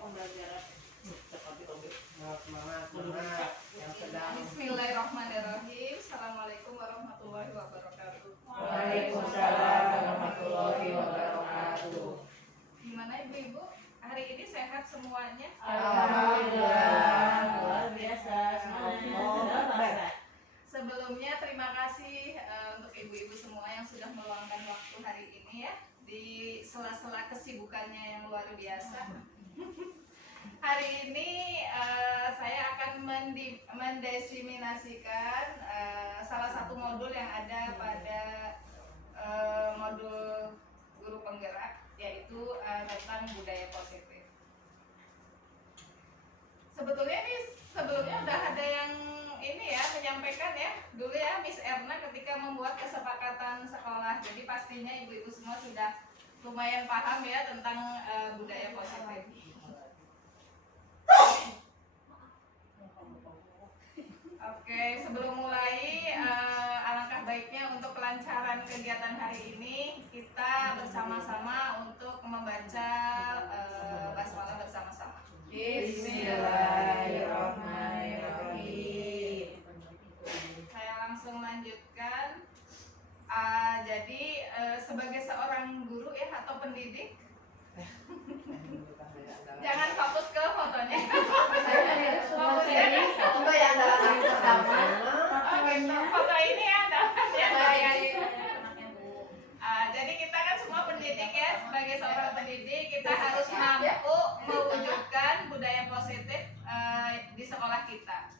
pembelajaran. Semangat yang sedang. Bismillahirrahmanirrahim. Assalamualaikum warahmatullahi wabarakatuh. Waalaikumsalam warahmatullahi wabarakatuh. Gimana ibu-ibu? Hari ini sehat semuanya? Alhamdulillah. Luar biasa. Semangat. Sebelumnya terima kasih untuk ibu-ibu semua yang sudah meluangkan waktu hari ini ya, di sela-sela kesibukannya yang luar biasa. Hari ini saya akan mendesiminasikan salah satu modul yang ada pada modul guru penggerak, yaitu tentang budaya positif. Sebetulnya ini sebelumnya udah ada yang ini ya menyampaikan ya dulu ya Miss Erna ketika membuat kesepakatan sekolah. Jadi pastinya ibu-ibu semua sudah lumayan paham ya tentang budaya positif. Oke, sebelum mulai alangkah baiknya untuk kelancaran kegiatan hari ini kita bersama-sama untuk membaca basmalah bersama-sama. Bismillahirrahmanirrahim. Saya langsung lanjutkan. Jadi sebagai seorang guru ya atau pendidik, jangan fokus ke fotonya. Fokusnya kan Coba yang dalam hari pertama. foto ini ya, jadi kita kan semua pendidik ya. Sebagai seorang pendidik kita harus mampu mewujudkan budaya positif di sekolah kita.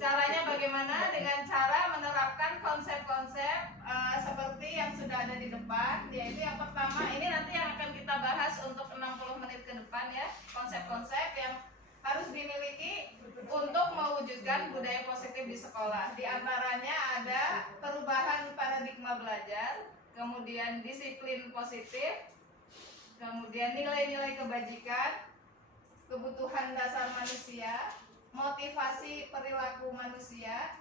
Caranya bagaimana? Dengan cara menerapkan konsep-konsep seperti yang sudah ada di depan, yaitu yang pertama ini nanti yang akan kita bahas untuk 60 menit ke depan ya, konsep-konsep yang harus dimiliki untuk mewujudkan budaya positif di sekolah. Di antaranya ada perubahan paradigma belajar, kemudian disiplin positif, kemudian nilai-nilai kebajikan, kebutuhan dasar manusia, motivasi perilaku manusia,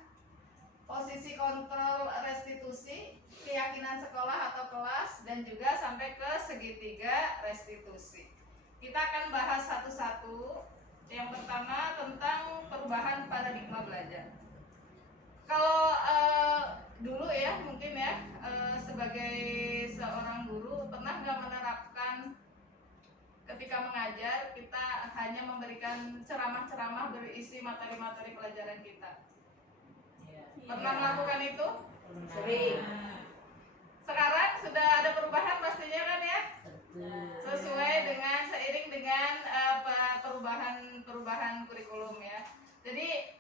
posisi kontrol restitusi, keyakinan sekolah atau kelas, dan juga sampai ke segitiga restitusi. Kita akan bahas satu-satu. Yang pertama tentang perubahan paradigma belajar. Kalau dulu ya mungkin ya sebagai seorang guru pernah nggak menerapkan ketika mengajar kita hanya memberikan ceramah-ceramah berisi materi-materi pelajaran kita? Pernah melakukan itu? Sering. Sekarang sudah ada perubahan pastinya kan ya? Sesuai dengan seiring dengan perubahan kurikulum ya. Jadi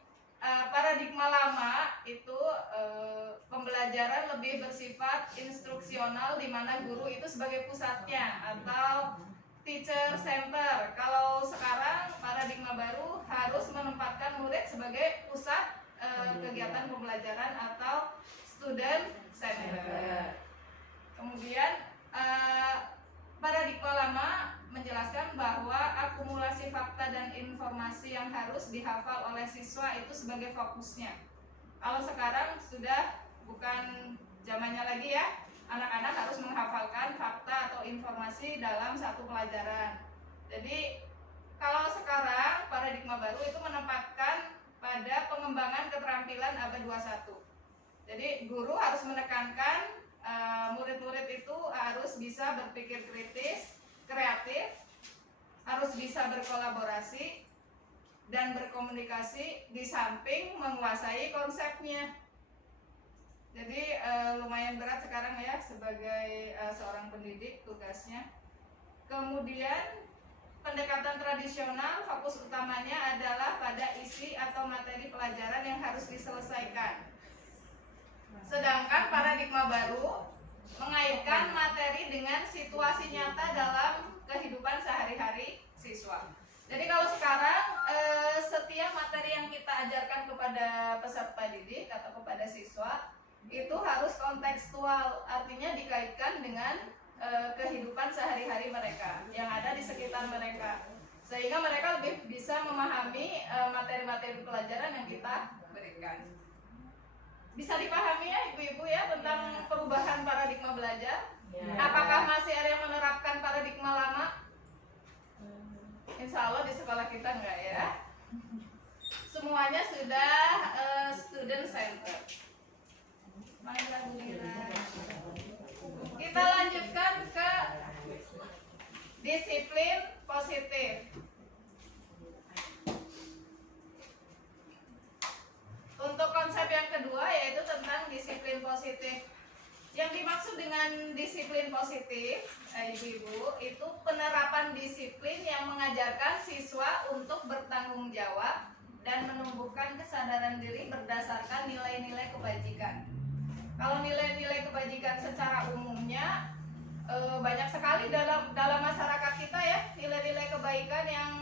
paradigma lama itu pembelajaran lebih bersifat instruksional di mana guru itu sebagai pusatnya atau teacher center. Kalau sekarang paradigma baru harus menempatkan murid sebagai pusat kegiatan pembelajaran atau student center. Kemudian paradigma lama menjelaskan bahwa akumulasi fakta dan informasi yang harus dihafal oleh siswa itu sebagai fokusnya. Kalau sekarang sudah bukan zamannya lagi ya, anak-anak harus menghafalkan fakta atau informasi dalam satu pelajaran. Jadi kalau sekarang paradigma baru itu menempatkan pada pengembangan keterampilan abad 21. Jadi guru harus menekankan murid-murid itu harus bisa berpikir kritis, kreatif, harus bisa berkolaborasi dan berkomunikasi di samping menguasai konsepnya. Jadi lumayan berat sekarang ya sebagai seorang pendidik tugasnya. Kemudian pendekatan tradisional fokus utamanya adalah pada isi atau materi pelajaran yang harus diselesaikan. Sedangkan paradigma baru mengaitkan materi dengan situasi nyata dalam kehidupan sehari-hari siswa. Jadi kalau sekarang setiap materi yang kita ajarkan kepada peserta didik atau kepada siswa itu harus kontekstual, artinya dikaitkan dengan kehidupan sehari-hari mereka yang ada di sekitar mereka, sehingga mereka lebih bisa memahami materi-materi pelajaran yang kita berikan. Bisa dipahami ya ibu-ibu ya tentang perubahan paradigma belajar? Apakah masih ada yang menerapkan paradigma lama? Insya Allah di kita enggak ya. Semuanya sudah student center. Kita lanjutkan ke disiplin positif. Untuk konsep yang kedua yaitu tentang disiplin positif. Yang dimaksud dengan disiplin positif, ibu-ibu, itu penerapan disiplin yang mengajarkan siswa untuk bertanggung jawab dan menumbuhkan kesadaran diri berdasarkan nilai-nilai kebajikan. Kalau nilai-nilai kebajikan secara umumnya banyak sekali dalam masyarakat kita ya, nilai-nilai kebaikan yang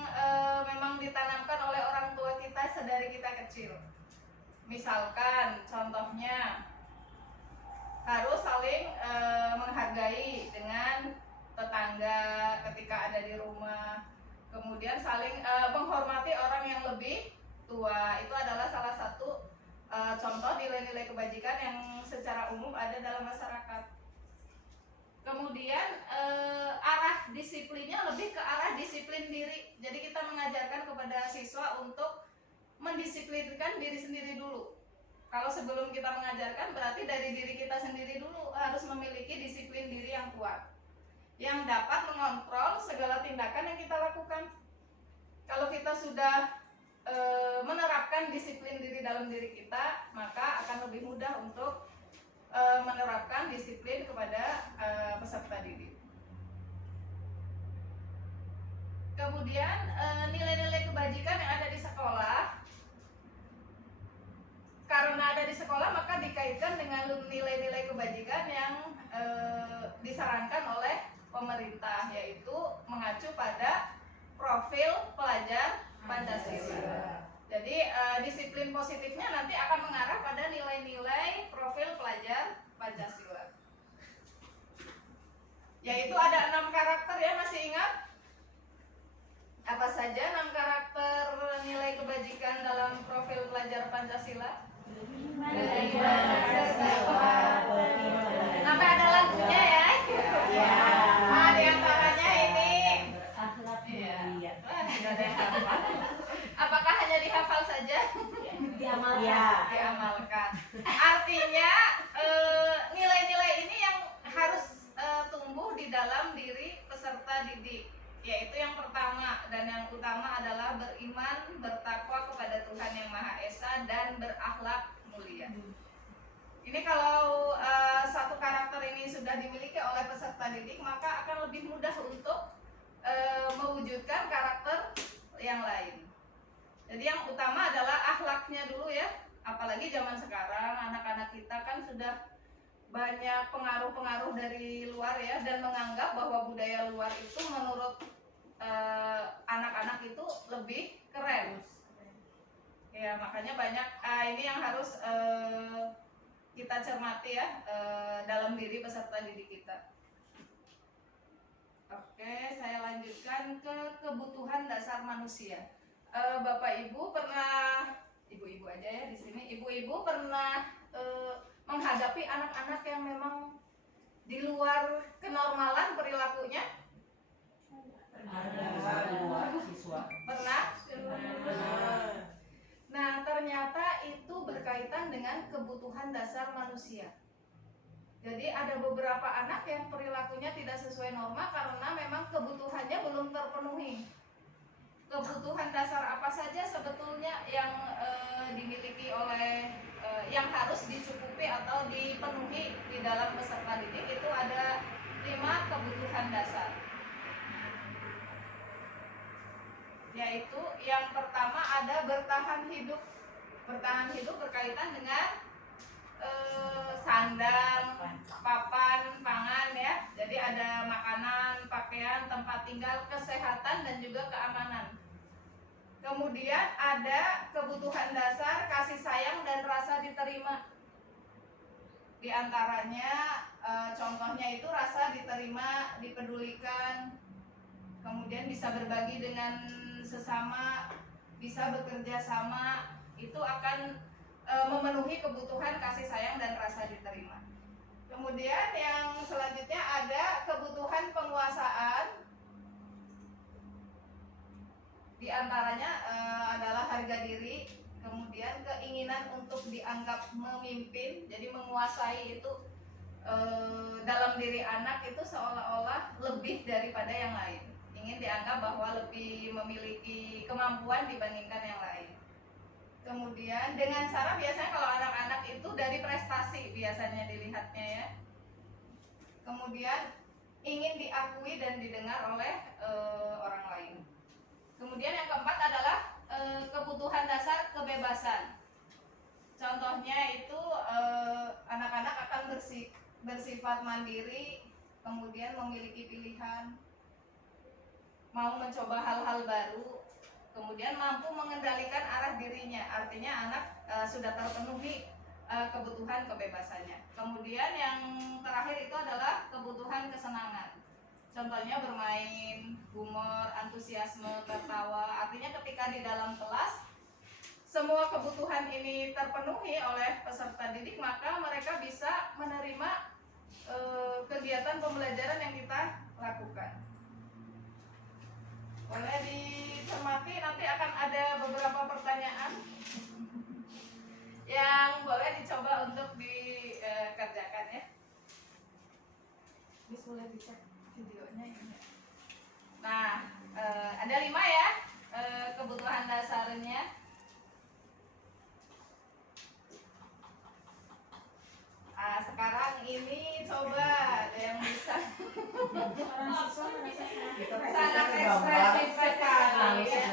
memang ditanamkan oleh orang tua kita sedari kita kecil. Misalkan contohnya harus saling menghargai dengan tetangga ketika ada di rumah, kemudian saling menghormati orang yang lebih tua. Itu adalah salah satu contoh nilai-nilai kebajikan yang secara umum ada dalam masyarakat. Kemudian arah disiplinnya lebih ke arah disiplin diri. Jadi kita mengajarkan kepada siswa untuk mendisiplinkan diri sendiri dulu. Kalau sebelum kita mengajarkan, berarti dari diri kita sendiri dulu harus memiliki disiplin diri yang kuat, yang dapat mengontrol segala tindakan yang kita lakukan. Kalau kita sudah menerapkan disiplin diri dalam diri kita, maka akan lebih mudah untuk menerapkan disiplin kepada peserta didik. Kemudian nilai-nilai kebajikan yang ada di sekolah, karena ada di sekolah maka dikaitkan dengan nilai-nilai kebajikan yang disarankan oleh pemerintah, yaitu mengacu pada profil pelajar Pancasila. Jadi disiplin positifnya nanti akan mengarah pada nilai-nilai profil pelajar Pancasila. Yaitu ada 6 karakter ya, masih ingat? Apa saja 6 karakter nilai kebajikan dalam profil pelajar Pancasila? Sampai ada lagunya ya? Ya. Nah, di antaranya ini. Iya. Apakah hanya dihafal saja? Diamalkan. Artinya nilai-nilai ini yang harus tumbuh di dalam diri peserta didik. Yaitu yang pertama dan yang utama adalah beriman, bertakwa kepada Tuhan Yang Maha Esa dan berakhlak mulia. Ini kalau satu karakter ini sudah dimiliki oleh peserta didik, maka akan lebih mudah untuk mewujudkan karakter yang lain. Jadi yang utama adalah akhlaknya dulu ya. Apalagi zaman sekarang anak-anak kita kan sudah banyak pengaruh-pengaruh dari luar ya, dan menganggap bahwa budaya luar itu menurut anak-anak itu lebih keren. Ya, makanya banyak ini yang harus kita cermati ya dalam diri peserta didik kita. Oke, saya lanjutkan ke kebutuhan dasar manusia. Bapak Ibu pernah, ibu-ibu aja ya di sini, ibu-ibu pernah menghadapi anak-anak yang memang di luar kenormalan perilakunya? Pernah? Nah, ternyata itu berkaitan dengan kebutuhan dasar manusia. Jadi ada beberapa anak yang perilakunya tidak sesuai norma karena memang kebutuhannya belum terpenuhi. Kebutuhan dasar apa saja sebetulnya yang dimiliki oleh yang harus dicukupi atau dipenuhi di dalam peserta didik? Itu ada 5 kebutuhan dasar. Yaitu yang pertama ada bertahan hidup. Bertahan hidup berkaitan dengan sandang, papan, pangan ya. Jadi ada makanan, pakaian, tempat tinggal, kesehatan dan juga keamanan. Kemudian ada kebutuhan dasar kasih sayang dan rasa diterima. Di antaranya contohnya itu rasa diterima, dipedulikan, kemudian bisa berbagi dengan sesama, bisa bekerja sama, itu akan memenuhi kebutuhan kasih sayang dan rasa diterima. Kemudian yang selanjutnya ada kebutuhan penguasaan. Di antaranya adalah harga diri, kemudian keinginan untuk dianggap memimpin, jadi menguasai itu dalam diri anak itu seolah-olah lebih daripada yang lain, ingin dianggap bahwa lebih memiliki kemampuan dibandingkan yang lain. Kemudian dengan cara biasanya kalau anak-anak itu dari prestasi biasanya dilihatnya ya. Kemudian ingin diakui dan didengar oleh orang lain. Kemudian yang keempat adalah kebutuhan dasar kebebasan. Contohnya itu anak-anak akan bersifat mandiri, kemudian memiliki pilihan, mau mencoba hal-hal baru, kemudian mampu mengendalikan arah dirinya. Artinya anak sudah terpenuhi kebutuhan kebebasannya. Kemudian yang terakhir itu adalah kebutuhan kesenangan. Contohnya bermain, humor, antusiasme, tertawa. Artinya ketika di dalam kelas semua kebutuhan ini terpenuhi oleh peserta didik, maka mereka bisa menerima kegiatan pembelajaran yang kita lakukan. Boleh dicermati, nanti akan ada beberapa pertanyaan yang boleh dicoba untuk dikerjakan ya. Bisa boleh dicek videonya ini. Nah, ada 5 ya kebutuhan dasarnya. Nah, sekarang ini coba ada yang bisa sangat ekspresif sekali ya.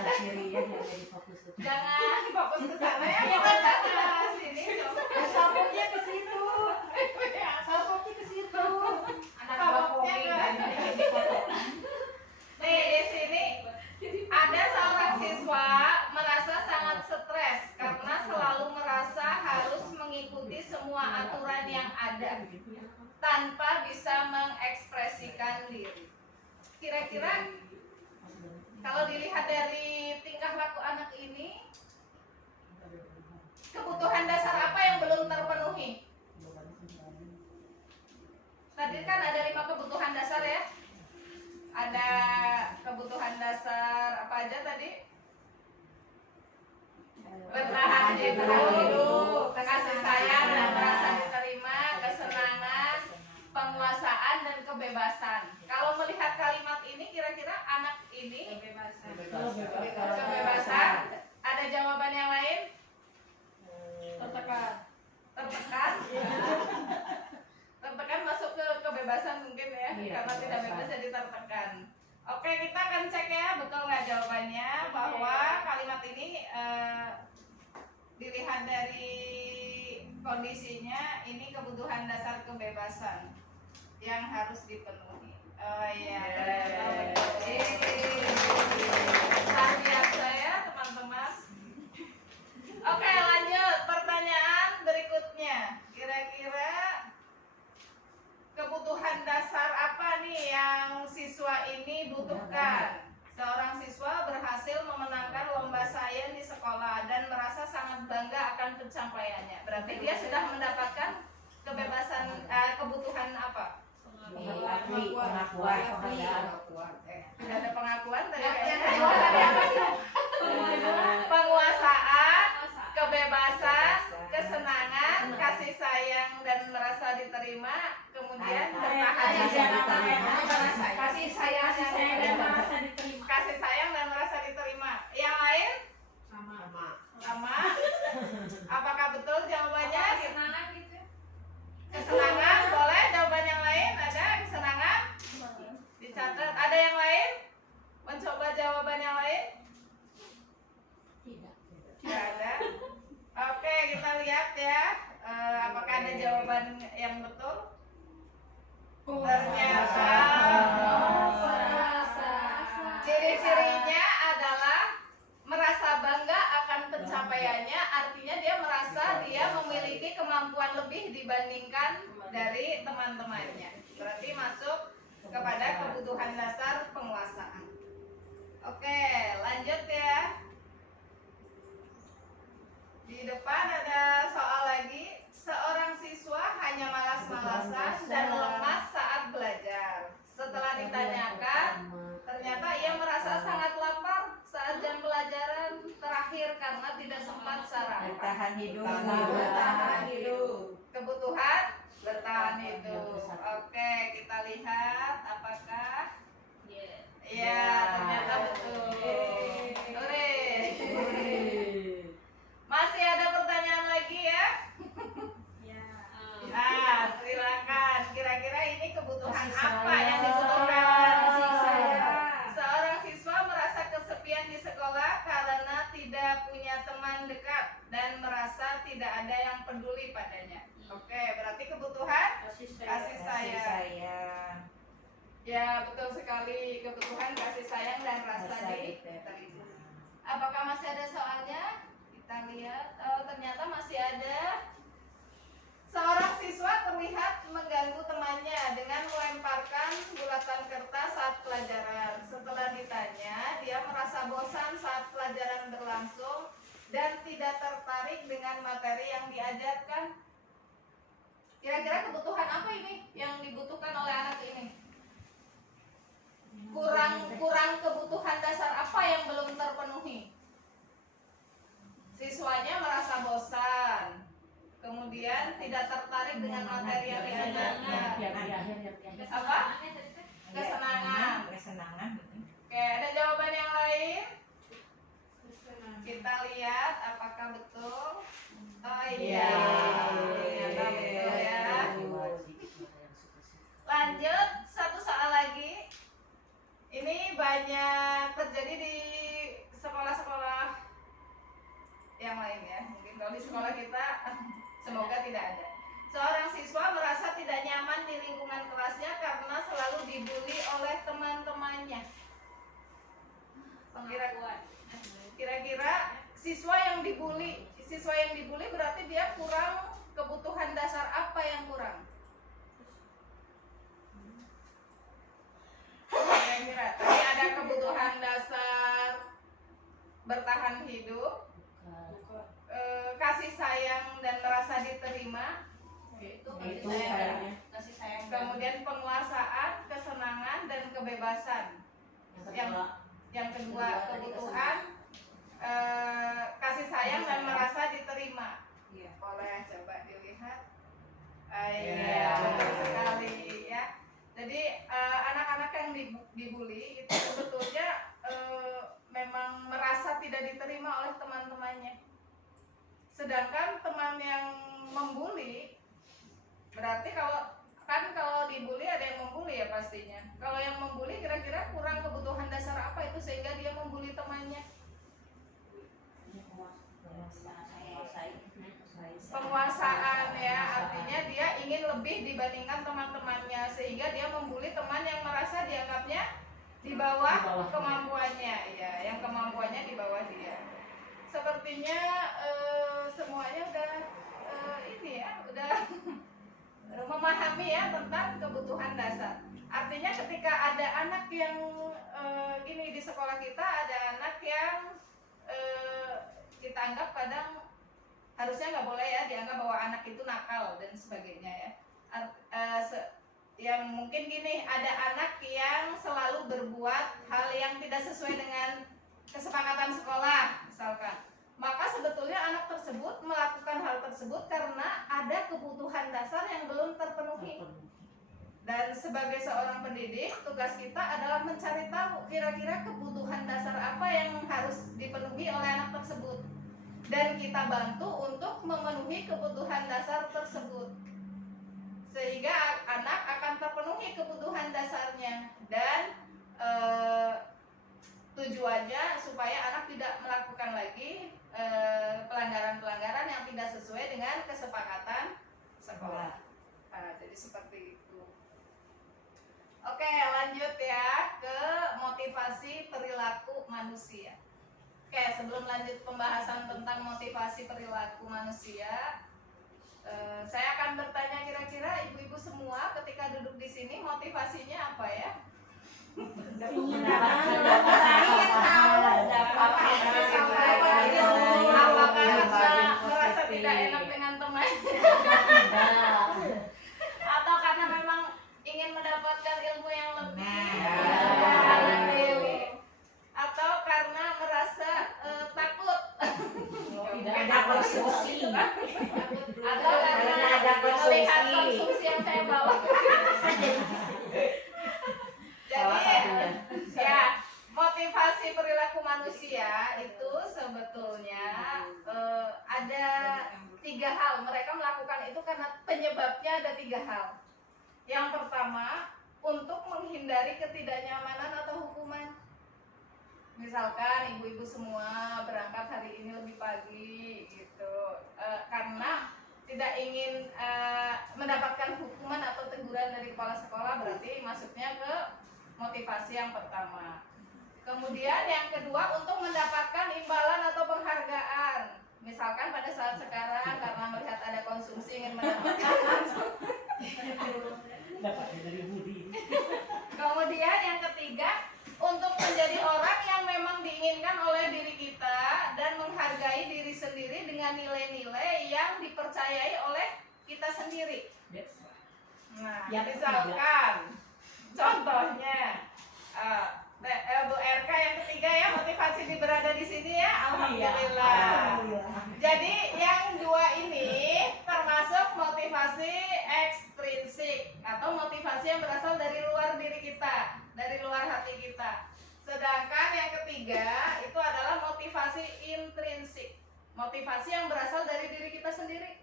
Jangan fokus ke sana ya, ke sini coba. Sabuknya ke situ. Sabuknya ke situ. Anak bakomi di foto. Nih di sini ada seorang siswa merasa sangat stres karena selalu merasa harus mengikuti semua aturan yang ada tanpa bisa mengekspresikan diri. Kira-kira kalau dilihat dari tingkah laku anak ini, kebutuhan dasar apa yang belum terpenuhi? Tadi kan ada 5 kebutuhan dasar ya. Ada kebutuhan dasar apa aja tadi? Bertahan hidup, kasih sayang dan merasa diterima, kesenangan, penguasaan dan kebebasan. Kalau melihat kalimat ini, kira-kira anak ini kebebasan. Ada jawaban yang lain? Tertekan masuk ke kebebasan mungkin ya, karena tidak bebas jadi tertekan. Oke, kita akan cek ya betul nggak jawabannya, bahwa kalimat ini dilihat dari kondisinya ini kebutuhan dasar kebebasan yang harus dipenuhi. Oh iya, luar biasa ya teman-teman. Oke, lanjut pertanyaan berikutnya. Kira-kira kebutuhan dasar apa nih yang siswa ini butuhkan? Seorang siswa berhasil memenangkan lomba sains di sekolah dan merasa sangat bangga akan pencapaiannya. Berarti dia sudah mendapatkan kebebasan, kebutuhan apa? Pengakuan. Ada pengakuan tadi kayaknya. Penguasaan, kebebasan, kesenangan, kasih sayang dan merasa diterima, kemudian bertahan hidup. Kasih sayang dan merasa diterima. Yang lain? Sama. Apakah betul jawabannya? Kesenangan, boleh. Jawaban yang lain ada kesenangan? Dicatat. Ada yang lain? Mencoba jawaban yang lain? Tidak ada. Oke, kita lihat ya. Apakah ada jawaban yang betul? Ternyata ciri-cirinya adalah merasa bangga akan pencapaiannya. Artinya dia merasa dia memiliki kemampuan lebih dibandingkan dari teman-temannya. Berarti masuk kepada kebutuhan dasar penguasaan. Oke, lanjut ya. Di depan ada soal lagi. Seorang siswa hanya malas-malasan dan lemas saat belajar. Setelah ditanyakan, ternyata ia merasa sangat lapar saat jam karena tidak sempat sarapan. Bertahan hidup. Bertahan hidup. Kebutuhan bertahan hidup. Oke, kita lihat apakah ya ternyata betul. Hore. Masih ada pertanyaan lagi ya? Nah, silakan. Kira-kira ini kebutuhan Kasih apa sayang. yang dibutuhkan? Kasih sayang. Seorang siswa merasa kesepian di sekolah karena tidak punya teman dekat dan merasa tidak ada yang peduli padanya. Oke, berarti kebutuhan kasih sayang. Sayang. Ya, betul sekali. Kebutuhan kasih sayang dan rasa diterima. Apakah masih ada soalnya? Kita lihat. Oh, ternyata masih ada. Seorang siswa terlihat mengganggu temannya dengan melemparkan bulatan kertas saat pelajaran. Setelah ditanya, dia merasa bosan saat pelajaran berlangsung dan tidak tertarik dengan materi yang diajarkan. Kira-kira kebutuhan apa ini yang dibutuhkan oleh anak ini? Kurang kebutuhan dasar apa yang belum terpenuhi? Siswanya merasa bosan, kemudian tidak tertarik dengan materi yang diajarkan. Apa? Kesenangan. Oke, ada jawaban yang lain? Kita lihat apakah betul. Oh iya, ternyata betul ya. Lanjut, satu soal lagi. Ini banyak terjadi di sekolah-sekolah yang lain ya. Mungkin kalau di sekolah kita semoga tidak ada. Seorang siswa merasa tidak nyaman di lingkungan kelasnya karena selalu dibully oleh teman-temannya. Kira-kira siswa yang dibully berarti dia kurang kebutuhan dasar apa yang kurang? Kira-kira tadi ada kebutuhan dasar bertahan hidup, kasih sayang dan merasa diterima, Itu kayaknya. kemudian penguasaan, kesenangan dan kebebasan. Yang kedua kebutuhan kasih sayang dan merasa diterima. Boleh coba dilihat. Iya, betul sekali ya. Jadi anak-anak yang dibully itu sebetulnya memang merasa tidak diterima oleh teman-temannya. Sedangkan teman yang membuli, berarti kalau dibully ada yang membuli ya pastinya. Kalau yang membuli kira-kira kurang kebutuhan dasar apa itu sehingga dia membuli temannya? Penguasaan ya, artinya dia ingin lebih dibandingkan teman-temannya sehingga dia membuli teman yang merasa dianggapnya di bawah kemampuannya, ya, yang kemampuannya di bawah dia. Sepertinya semuanya udah memahami ya tentang kebutuhan dasar. Artinya ketika ada anak yang di sekolah kita ada anak yang kita anggap kadang harusnya nggak boleh ya dianggap bahwa anak itu nakal dan sebagainya ya. Yang mungkin gini, ada anak yang selalu berbuat hal yang tidak sesuai dengan kesepakatan sekolah misalkan, maka sebetulnya anak tersebut melakukan hal tersebut karena ada kebutuhan dasar yang belum terpenuhi. Dan sebagai seorang pendidik, tugas kita adalah mencari tahu kira-kira kebutuhan dasar apa yang harus dipenuhi oleh anak tersebut, dan kita bantu untuk memenuhi kebutuhan dasar tersebut sehingga anak akan terpenuhi kebutuhan dasarnya. Dan tujuannya supaya anak tidak melakukan lagi pelanggaran-pelanggaran yang tidak sesuai dengan kesepakatan sekolah. Nah, jadi seperti itu. Oke, lanjut ya ke motivasi perilaku manusia. Oke, sebelum lanjut pembahasan tentang motivasi perilaku manusia, saya akan bertanya kira-kira ibu-ibu semua ketika duduk di sini motivasinya apa ya? Apakah merasa tidak enak dengan temannya? Atau karena memang ingin mendapatkan ilmu yang lebih? Atau karena merasa takut atau Karena karena ada melihat konsumsi. konsumsi yang saya bawa. Salah satunya. Jadi ya, motivasi perilaku manusia itu sebetulnya ada 3 hal. Mereka melakukan itu karena penyebabnya ada 3 hal. Yang pertama, untuk menghindari ketidaknyamanan atau hukuman. Misalkan ibu-ibu semua berangkat hari ini lebih pagi gitu, karena tidak ingin mendapatkan hukuman atau teguran dari kepala sekolah, berarti masuknya ke motivasi yang pertama. Kemudian yang kedua, untuk mendapatkan imbalan atau penghargaan. Misalkan pada saat sekarang karena melihat ada konsumsi ingin mendapatkan Dapatnya dari Budi. Kemudian yang ketiga, untuk menjadi orang yang memang diinginkan oleh diri kita dan menghargai diri sendiri dengan nilai-nilai yang dipercayai oleh kita sendiri. Nah, Ya, misalkan contohnya Bu RK yang ketiga ya, motivasi berada di sini ya, alhamdulillah. Jadi yang 2 ini termasuk motivasi ekstrinsik atau motivasi yang berasal dari luar diri kita, dari luar hati kita. Sedangkan yang ketiga itu adalah motivasi intrinsik, motivasi yang berasal dari diri kita sendiri,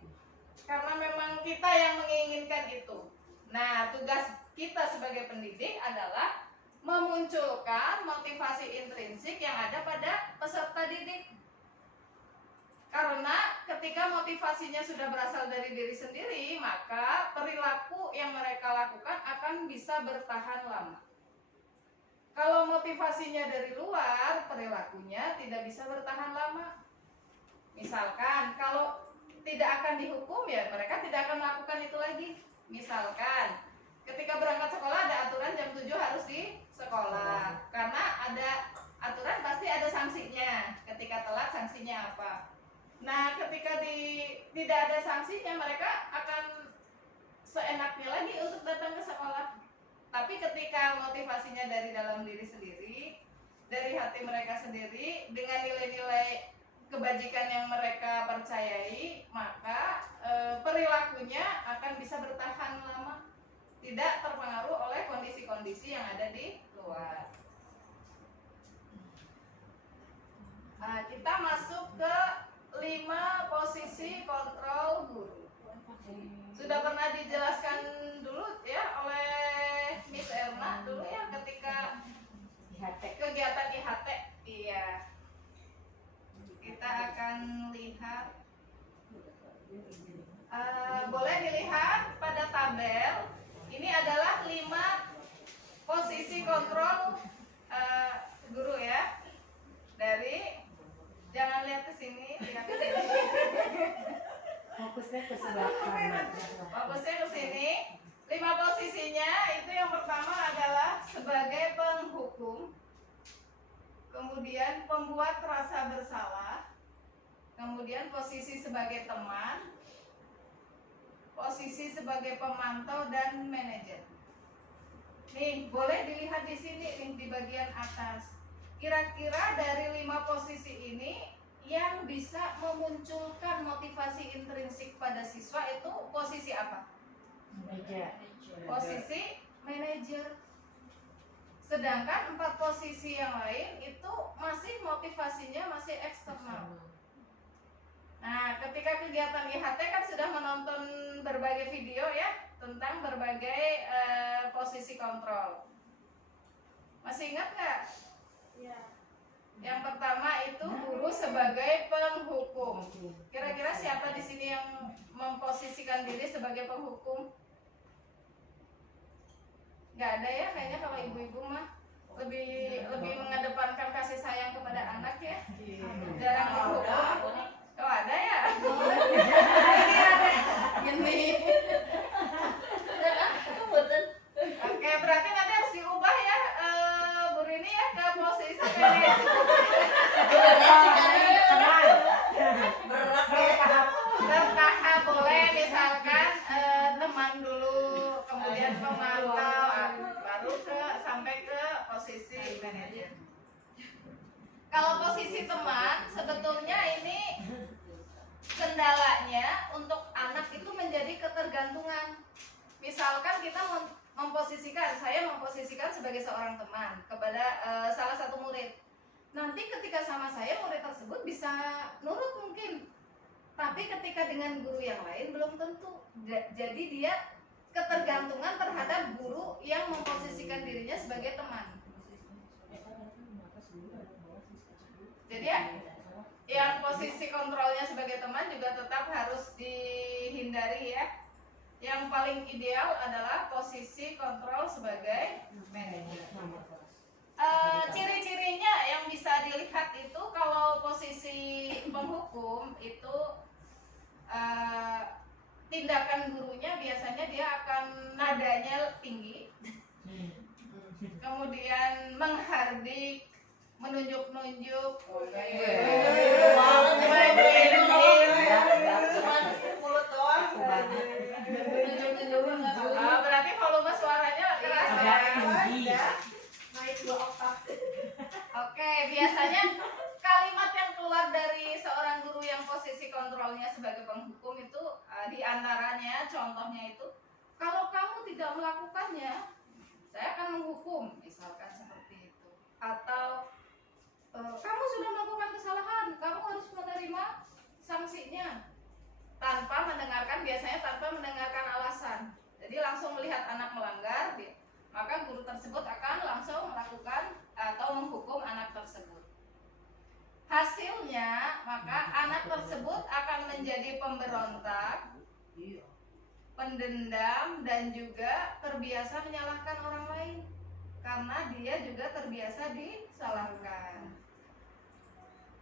karena memang kita yang menginginkan itu. Nah, tugas kita sebagai pendidik adalah memunculkan motivasi intrinsik yang ada pada peserta didik. Karena ketika motivasinya sudah berasal dari diri sendiri, maka perilaku yang mereka lakukan akan bisa bertahan lama. Kalau motivasinya dari luar, perilakunya tidak bisa bertahan lama. Misalkan kalau tidak akan dihukum, ya mereka tidak akan melakukan itu lagi. Misalkan ketika berangkat sekolah ada aturan jam 7 harus di sekolah, karena ada aturan pasti ada sanksinya. Ketika telat sanksinya apa? Nah, ketika tidak ada sanksinya, mereka akan seenaknya lagi untuk datang ke sekolah. Tapi ketika motivasinya dari dalam diri sendiri, dari hati mereka sendiri, dengan nilai-nilai kebajikan yang mereka percayai, maka perilakunya akan bisa bertahan lama, tidak terpengaruh oleh kondisi-kondisi yang ada di luar. Kita masuk ke 5 posisi kontrol guru. Sudah pernah dijelaskan dulu ya oleh Miss Erna dulu ya ketika kegiatan IHT. Iya. Kita akan lihat. Boleh dilihat pada tabel. Ini adalah 5 posisi kontrol guru ya. Dari, jangan lihat ke sini, lihat ke sini. Fokusnya ke sebelah kanan. Fokusnya ke sini. 5 posisinya itu yang pertama adalah sebagai penghukum, kemudian pembuat rasa bersalah, kemudian posisi sebagai teman, posisi sebagai pemantau dan manajer. Nih, boleh dilihat di sini nih di bagian atas. Kira-kira dari 5 posisi ini yang bisa memunculkan motivasi intrinsik pada siswa itu posisi apa? Posisi manajer. Sedangkan 4 posisi yang lain itu masih motivasinya masih eksternal. Nah, ketika kegiatan IHT kan sudah menonton berbagai video ya tentang berbagai posisi kontrol. Masih ingat nggak? Iya. Yang pertama itu guru sebagai penghukum. Kira-kira siapa di sini yang memposisikan diri sebagai penghukum? Nggak ada ya, kayaknya kalau ibu-ibu mah lebih mengedepankan kasih sayang kepada anak ya. Jarang menghukum. Oh ada ya? Ini. Oke, berarti nanti harus diubah ya, Bu Rini ya ke posisi manajer. Bertahap boleh, misalkan teman dulu, kemudian pemantau, baru sampai ke posisi manajer. Kalau posisi teman sebetulnya ini kendalanya untuk anak itu menjadi ketergantungan. Misalkan kita saya memposisikan sebagai seorang teman kepada salah satu murid. Nanti ketika sama saya, murid tersebut bisa nurut mungkin, tapi ketika dengan guru yang lain belum tentu. Jadi dia ketergantungan terhadap guru yang memposisikan dirinya sebagai teman. Jadi ya, yang posisi kontrolnya sebagai teman juga tetap harus dihindari ya. Yang paling ideal adalah posisi kontrol sebagai manajer. Ciri-cirinya yang bisa dilihat itu kalau posisi penghukum itu tindakan gurunya biasanya dia akan nadanya tinggi, kemudian menghardik, menunjuk-nunjuk, berarti volume suaranya keras ya. Oke, biasanya kalimat yang keluar dari seorang guru yang posisi kontrolnya sebagai penghukum itu diantaranya contohnya itu, kalau kamu tidak melakukannya, saya akan menghukum, misalkan seperti itu. Atau kamu sudah melakukan kesalahan, kamu harus menerima sanksinya, biasanya tanpa mendengarkan alasan. Jadi langsung melihat anak melanggar, maka guru tersebut akan langsung melakukan atau menghukum anak tersebut. Hasilnya, maka anak tersebut akan menjadi pemberontak, pendendam, dan juga terbiasa menyalahkan orang lain, karena dia juga terbiasa disalahkan.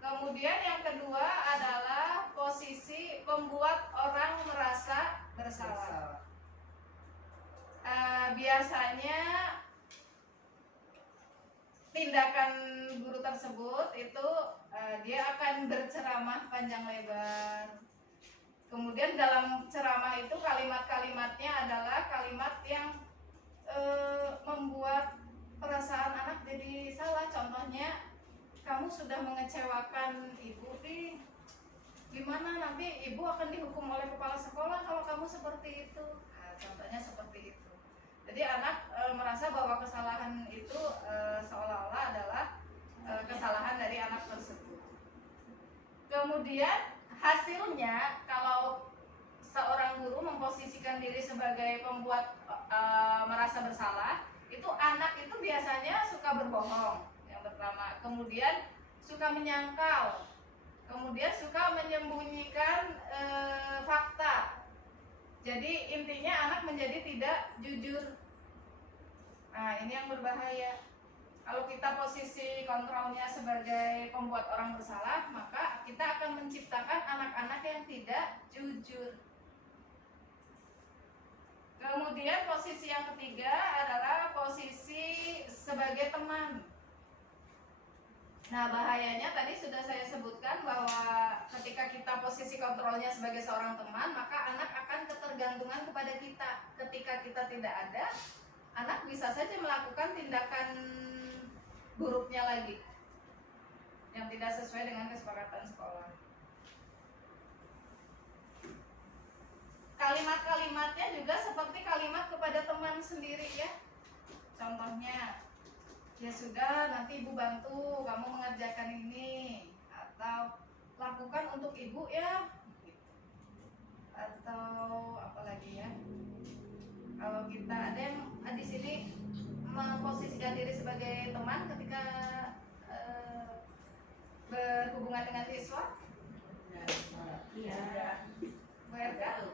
Kemudian yang kedua adalah posisi membuat orang merasa bersalah. Biasanya tindakan guru tersebut itu dia akan berceramah panjang lebar. Kemudian dalam ceramah itu kalimat-kalimatnya adalah kalimat yang membuat perasaan anak jadi salah. Contohnya, kamu sudah mengecewakan ibu, gimana nanti ibu akan dihukum oleh kepala sekolah kalau kamu seperti itu. Nah, contohnya seperti itu. Jadi anak merasa bahwa kesalahan itu seolah-olah adalah kesalahan dari anak tersebut. Kemudian hasilnya, kalau seorang guru memposisikan diri sebagai pembuat merasa bersalah, itu anak itu biasanya suka berbohong. Yang pertama, kemudian suka menyangkal, kemudian suka menyembunyikan fakta. Jadi intinya anak menjadi tidak jujur. Nah, ini yang berbahaya. Kalau kita posisi kontrolnya sebagai pembuat orang bersalah, maka kita akan menciptakan anak-anak yang tidak jujur. Kemudian posisi yang ketiga adalah posisi sebagai teman. Nah, bahayanya tadi sudah saya sebutkan bahwa ketika kita posisi kontrolnya sebagai seorang teman, maka anak akan ketergantungan kepada kita. Ketika kita tidak ada, anak bisa saja melakukan tindakan buruknya lagi yang tidak sesuai dengan kesepakatan sekolah. Kalimat-kalimatnya juga seperti kalimat kepada teman sendiri ya. Contohnya, ya sudah, nanti ibu bantu kamu mengerjakan ini, atau lakukan untuk ibu ya, atau apa lagi ya, kalau kita ada yang di sini memposisikan diri sebagai teman ketika berhubungan dengan siswa. Iya. Bu Erka?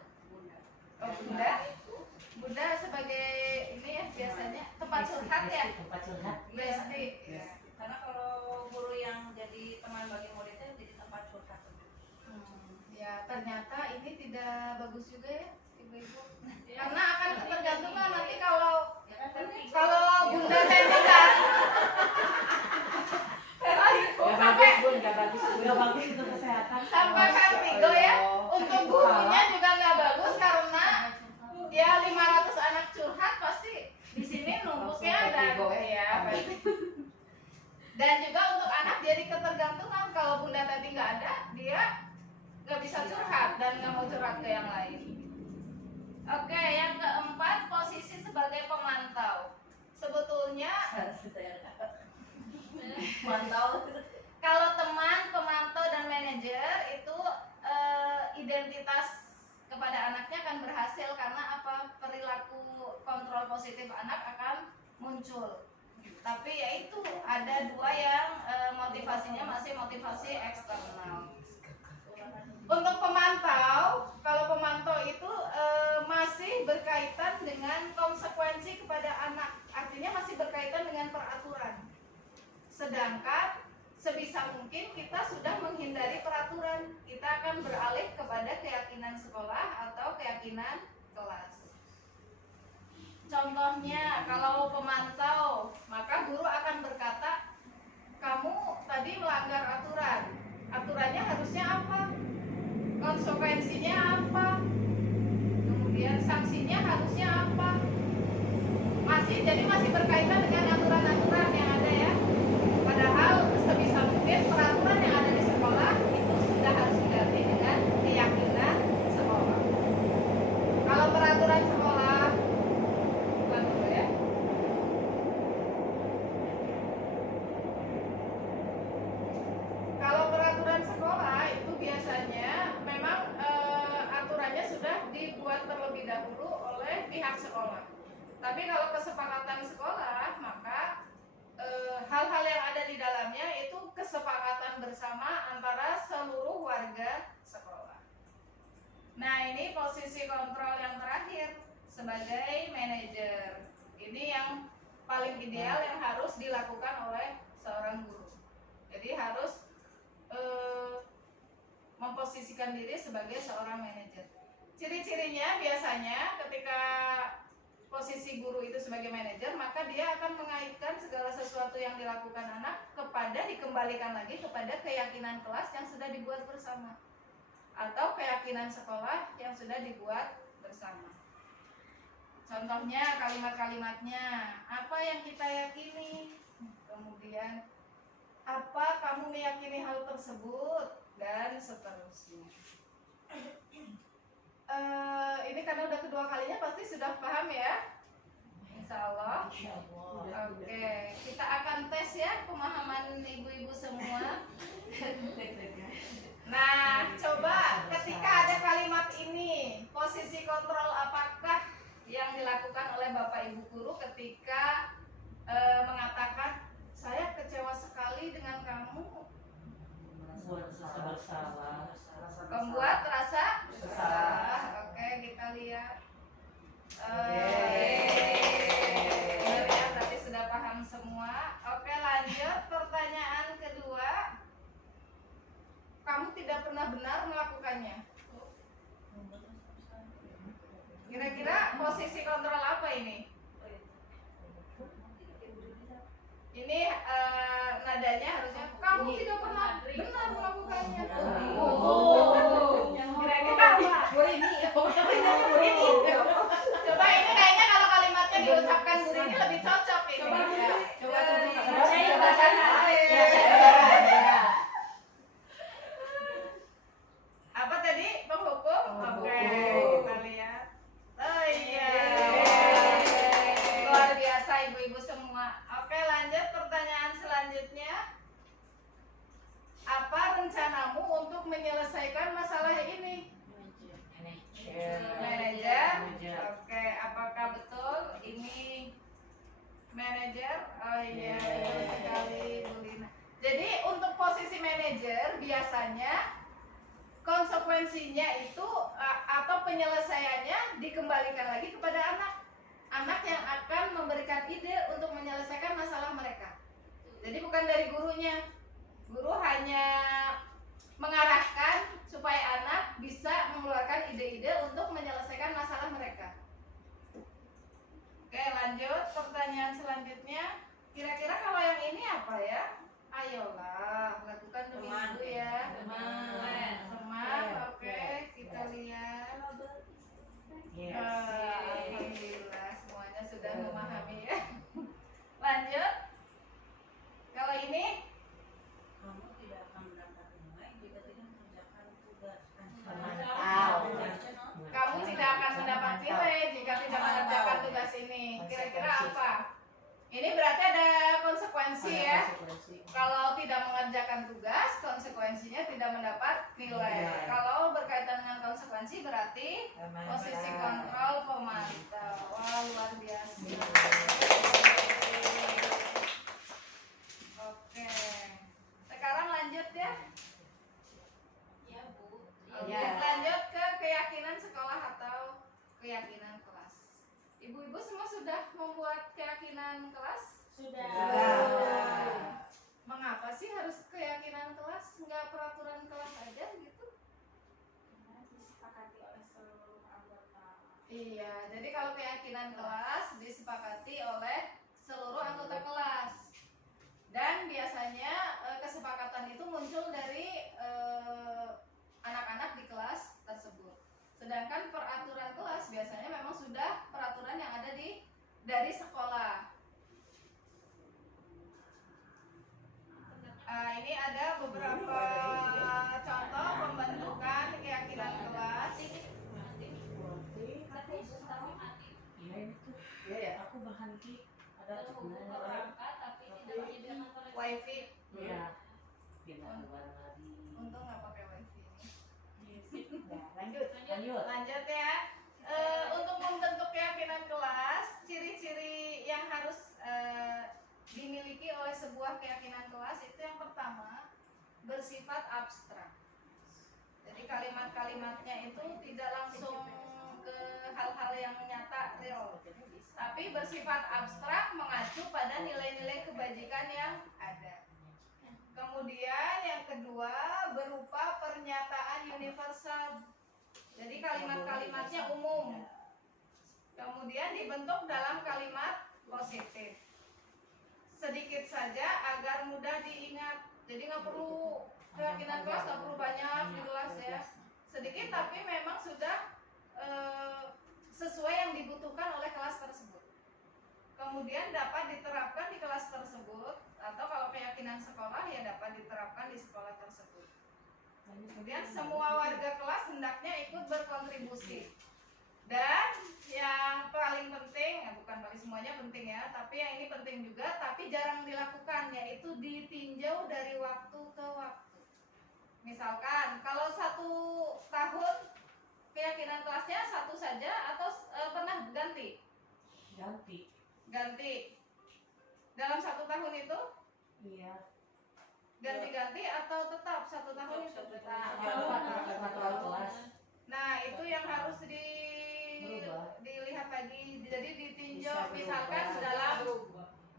Oh, Bunda sebagai ini ya, biasanya tempat curhat ya. Tempat curhat. Besti. Ya. Karena kalau guru yang jadi teman bagi muridnya jadi tempat curhat. Ya, ternyata ini tidak bagus juga ya, ibu-ibu. Karena akan ketergantungan nanti kalau Bunda tinggal. Gak bagus untuk kesehatan. Sampai vertigo ya. Untuk gurunya juga nggak bagus karena ya 500 anak curhat pasti di sini numpuknya dan ya. Dan juga untuk anak jadi ketergantungan, kalau Bunda tadi nggak ada, dia nggak bisa curhat dan nggak mau curhat ke yang lain. Oke, yang keempat, posisi sebagai pemantau. Sebetulnya Mantau. kalau teman, pemantau dan manajer itu identitas kepada anaknya akan berhasil karena apa? Perilaku kontrol positif anak akan muncul. Tapi yaitu ada dua yang motivasinya masih motivasi eksternal. Untuk pemantau, kalau pemantau itu masih berkaitan dengan konsekuensi kepada anak, artinya masih berkaitan dengan peraturan. Sedangkan sebisa mungkin kita sudah menghindari peraturan, kita akan beralih kepada keyakinan sekolah atau keyakinan kelas. Contohnya, kalau pemantau, maka guru akan berkata, kamu tadi melanggar aturan. Aturannya harusnya apa? Konsekuensinya apa? Kemudian sanksinya harusnya apa? Masih berkaitan dengan aturan-aturan yang ada ya. Padahal sebisa mungkin peraturan yang ada di sekolah itu sudah harus diganti dengan keyakinan sekolah. Kalau peraturan sekolah, bukan dulu ya. Kalau peraturan sekolah itu biasanya memang aturannya sudah dibuat terlebih dahulu oleh pihak sekolah. Tapi kalau kesepakatan sekolah, maka hal-hal yang ada di dalamnya itu kesepakatan bersama antara seluruh warga sekolah. Nah, ini posisi kontrol yang terakhir sebagai manajer. Ini yang paling ideal yang harus dilakukan oleh seorang guru. Jadi harus memposisikan diri sebagai seorang manajer. Ciri-cirinya biasanya ketika posisi guru itu sebagai manajer, maka dia akan mengaitkan segala sesuatu yang dilakukan anak dikembalikan lagi kepada keyakinan kelas yang sudah dibuat bersama atau keyakinan sekolah yang sudah dibuat bersama. Contohnya kalimat-kalimatnya, apa yang kita yakini, kemudian apa kamu meyakini hal tersebut, dan seterusnya. Ini karena udah kedua kalinya pasti sudah paham ya, insya Allah. Oke, kita akan tes ya pemahaman ibu-ibu semua. Nah, coba ketika ada kalimat ini, posisi kontrol apakah yang dilakukan oleh Bapak Ibu guru ketika mengatakan saya kecewa sekali dengan kamu, membuat rasa bersalah. Oke, kita lihat. Ya, berarti sudah paham semua. Oke, lanjut pertanyaan kedua. Kamu tidak pernah benar melakukannya. Kira-kira posisi kontrol apa ini? Ini nadanya harusnya kamu tidak pernah benar melakukannya. Kira-kira apa? Coba ini kayaknya kalau kalimatnya diucapkan guru ini lebih cocok ini. Coba. Apa tadi? Penghukum? Oke, kita lihat. Oh iya. Luar biasa ibu-ibu semua. Oke, lanjut pertanyaan selanjutnya. Apa rencanamu untuk menyelesaikan masalah ini? Manajer. Oke, apakah betul ini manajer? Oh iya, betul sekali Bu Lina. Jadi untuk posisi manajer biasanya konsekuensinya itu atau penyelesaiannya dikembalikan lagi kepada anak yang akan memberikan ide untuk menyelesaikan masalah mereka. Jadi bukan dari gurunya. Guru hanya mengarahkan supaya anak bisa mengeluarkan ide-ide untuk menyelesaikan masalah mereka. Oke, lanjut pertanyaan selanjutnya. Kira-kira kalau yang ini apa ya? Ayolah, lakukan demi ibu ya. Teman. Oke, kita lihat. Alhamdulillah semuanya sudah memahami ya. Lanjut. Kalau ini Kamu tidak akan mendapat nilai jika tidak mengerjakan tugas. Kalau tidak mengerjakan tugas, konsekuensinya tidak mendapat nilai. Kalau berkaitan dengan konsekuensi berarti posisi kontrol pemantau. Wah, luar biasa. Oke. Sekarang lanjut ya. Ya, Bu. Oke, Ya. lanjut ke keyakinan sekolah atau keyakinan kelas. Ibu-ibu semua sudah membuat keyakinan kelas? Sudah. Mengapa sih harus keyakinan kelas, nggak peraturan kelas aja gitu? Disepakati oleh seluruh anggota. Iya, jadi kalau keyakinan kelas disepakati oleh seluruh anggota kelas. Dan biasanya kesepakatan itu muncul dari anak-anak di kelas tersebut. Sedangkan peraturan kelas biasanya memang sudah peraturan yang ada dari sekolah. Ini ada beberapa contoh pembentukan keyakinan kelas. Ya ya, aku berhenti ada Terhubung ke perangkat tapi tidak menyediakan koneksi. Wifi. ya. Untung nggak pakai wifi ini. Lanjut. Lanjut ya. Untuk membentuk keyakinan kelas, ciri-ciri yang harus dimiliki oleh sebuah keyakinan kelas itu yang pertama bersifat abstrak. Jadi kalimat-kalimatnya itu tidak langsung ke hal-hal yang nyata real, tapi bersifat abstrak mengacu pada nilai-nilai kebajikan yang ada. Kemudian yang kedua berupa pernyataan universal. Jadi kalimat-kalimatnya umum. Kemudian dibentuk dalam kalimat positif. Sedikit saja agar mudah diingat. Jadi nggak perlu keyakinan kelas, nggak perlu banyak di kelas ya. Sedikit tapi memang sudah sesuai yang dibutuhkan oleh kelas tersebut. Kemudian dapat diterapkan di kelas tersebut, atau kalau keyakinan sekolah ya dapat diterapkan di sekolah tersebut. Kemudian semua warga kelas hendaknya ikut berkontribusi. Dan yang paling penting, bukan paling semuanya penting ya, tapi yang ini penting juga, tapi jarang dilakukan, yaitu ditinjau dari waktu ke waktu. Misalkan kalau 1 tahun keyakinan kelasnya satu saja atau pernah ganti? Ganti. Dalam 1 tahun itu? Iya. Ganti-ganti atau tetap 1 tahun itu? Tetap. Nah, itu yang harus dilihat lagi. Jadi ditinjau, misalkan dalam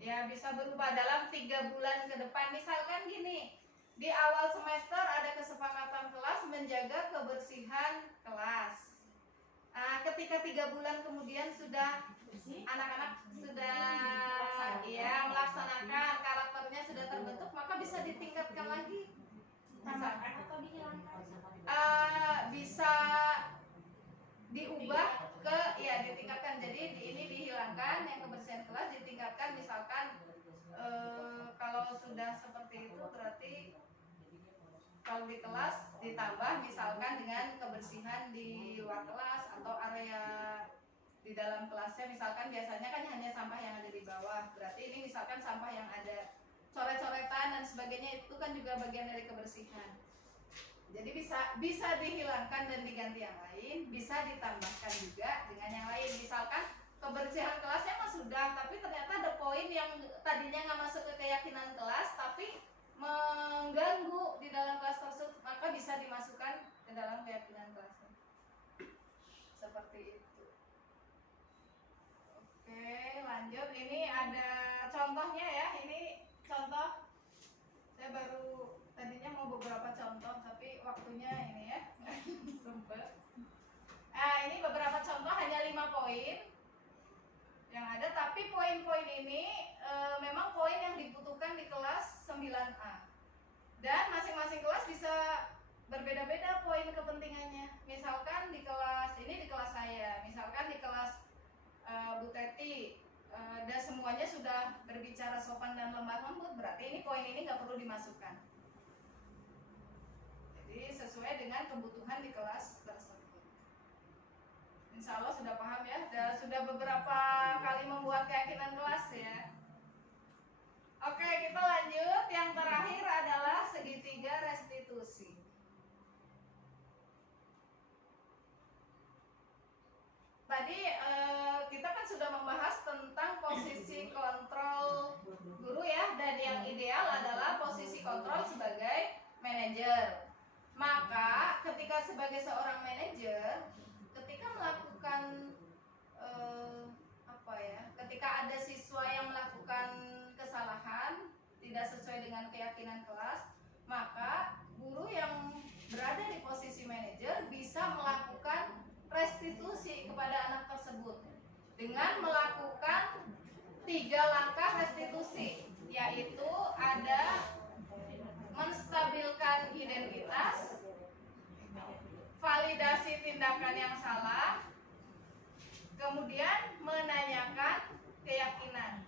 ya bisa berubah dalam 3 bulan ke depan. Misalkan gini, di awal semester ada kesepakatan kelas menjaga kebersihan kelas. Ketika 3 bulan kemudian sudah anak-anak sudah ya melaksanakan, karakternya sudah terbentuk, maka bisa ditingkatkan lagi. Tambahkan atau dihilangkan? Bisa diubah ke ya ditingkatkan. Jadi ini dihilangkan, yang kebersihan kelas ditingkatkan. Misalkan kalau sudah seperti itu berarti kalau di kelas ditambah misalkan dengan kebersihan di luar kelas atau area di dalam kelasnya. Misalkan biasanya kan hanya sampah yang ada di bawah, berarti ini misalkan sampah yang ada coret-coretan dan sebagainya itu kan juga bagian dari kebersihan. Jadi bisa dihilangkan dan diganti yang lain, bisa ditambahkan juga dengan yang lain. Misalkan kebersihan kelasnya mah sudah, tapi ternyata ada poin yang tadinya nggak masuk ke keyakinan kelas tapi mengganggu di dalam kelas tersebut, maka bisa dimasukkan ke dalam keyakinan kelasnya. Seperti itu. Oke, lanjut. Ini ada contohnya ya. Ini contoh. Saya baru tadinya mau beberapa contoh, tapi waktunya ini ya sempet. Ini beberapa contoh, hanya 5 poin yang ada, tapi poin-poin ini memang poin yang dibutuhkan di kelas 9A. Dan masing-masing kelas bisa berbeda-beda poin kepentingannya. Misalkan di kelas ini, di kelas saya, misalkan di kelas Bu Teti, dan semuanya sudah berbicara sopan dan lemah lembut, berarti ini poin ini nggak perlu dimasukkan. Jadi sesuai dengan kebutuhan di kelas tersebut. Insya Allah sudah paham ya, dan sudah beberapa kali membuat keyakinan kelas ya. Oke, kita lanjut. manajer. Maka ketika sebagai seorang manajer, ketika melakukan ketika ada siswa yang melakukan kesalahan tidak sesuai dengan keyakinan kelas, maka guru yang berada di posisi manajer bisa melakukan restitusi kepada anak tersebut dengan melakukan 3 langkah restitusi, yaitu ada menstabilkan identitas, validasi tindakan yang salah, kemudian menanyakan keyakinan.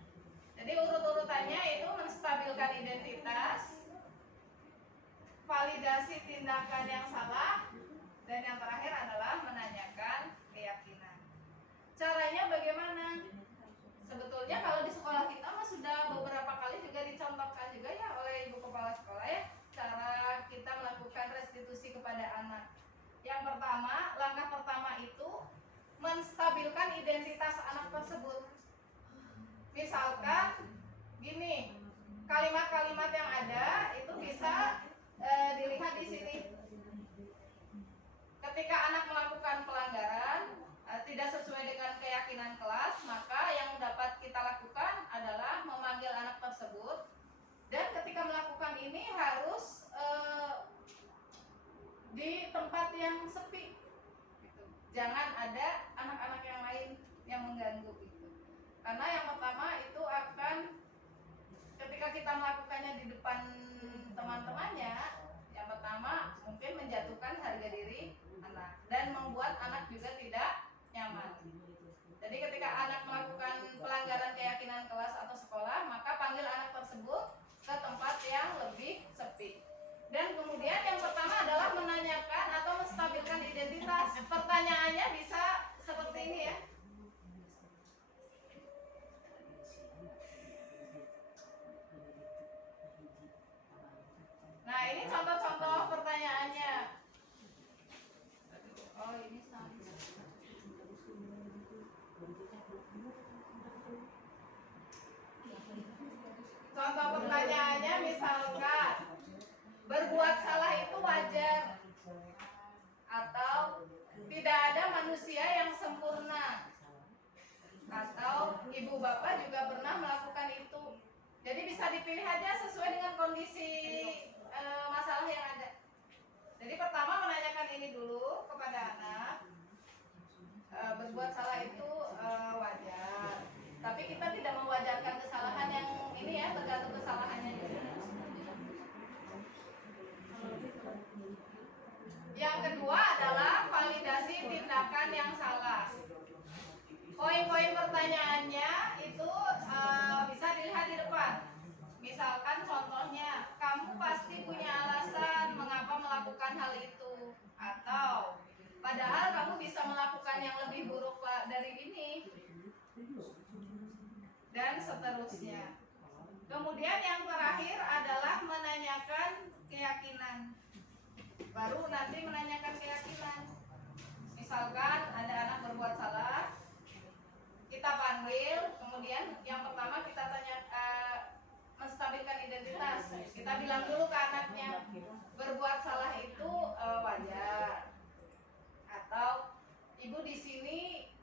Jadi urut-urutannya itu menstabilkan identitas, validasi tindakan yang salah, dan yang terakhir adalah menanyakan keyakinan. Caranya bagaimana? Sebetulnya kalau di sekolah kita mah sudah beberapa kali juga dicontohkan juga ya oleh ibu kepala sekolah ya, cara kita melakukan restitusi kepada anak. Yang pertama, langkah pertama itu menstabilkan identitas anak tersebut. Misalkan gini, kalimat-kalimat yang ada itu bisa dilihat di sini. Ketika anak melakukan pelanggaran tidak sesuai dengan keyakinan kelas, maka yang dapat kita lakukan adalah memanggil anak tersebut, dan ketika melakukan ini harus di tempat yang sepi. Jangan ada anak-anak yang lain yang mengganggu itu. Karena yang pertama itu akan ketika kita melakukannya di depan teman-temannya, yang pertama mungkin menjatuhkan harga diri anak dan membuat anak juga tidak nyaman. Jadi ketika anak melakukan pelanggaran keyakinan kelas atau sekolah, maka panggil anak tersebut ke tempat yang lebih sepi. Dan kemudian yang pertama adalah menanyakan atau menstabilkan identitas. Pertanyaannya bisa seperti ini ya. Nah, ini contoh-contoh pertanyaannya. Oh, ini sama. Contoh pertanyaannya misalkan, berbuat salah itu wajar, atau tidak ada manusia yang sempurna, atau ibu bapak juga pernah melakukan itu. Jadi bisa dipilih aja sesuai dengan kondisi masalah yang ada. Jadi pertama menanyakan ini dulu kepada anak, berbuat salah itu wajar, tapi kita tidak mewajarkan kesalahan yang ini ya, tergantung kesalahannya juga. Yang kedua adalah validasi tindakan yang salah. Poin-poin pertanyaannya itu bisa dilihat di depan. Misalkan contohnya, kamu pasti punya alasan mengapa melakukan hal itu, atau padahal kamu bisa melakukan yang lebih buruk dari ini, dan seterusnya. Kemudian yang terakhir adalah menanyakan keyakinan. Baru nanti menanyakan keyakinan. Misalkan ada anak berbuat salah, kita panggil, kemudian yang pertama kita tanya, menstabilkan identitas. Kita bilang dulu ke anaknya, berbuat salah itu wajar, atau ibu di sini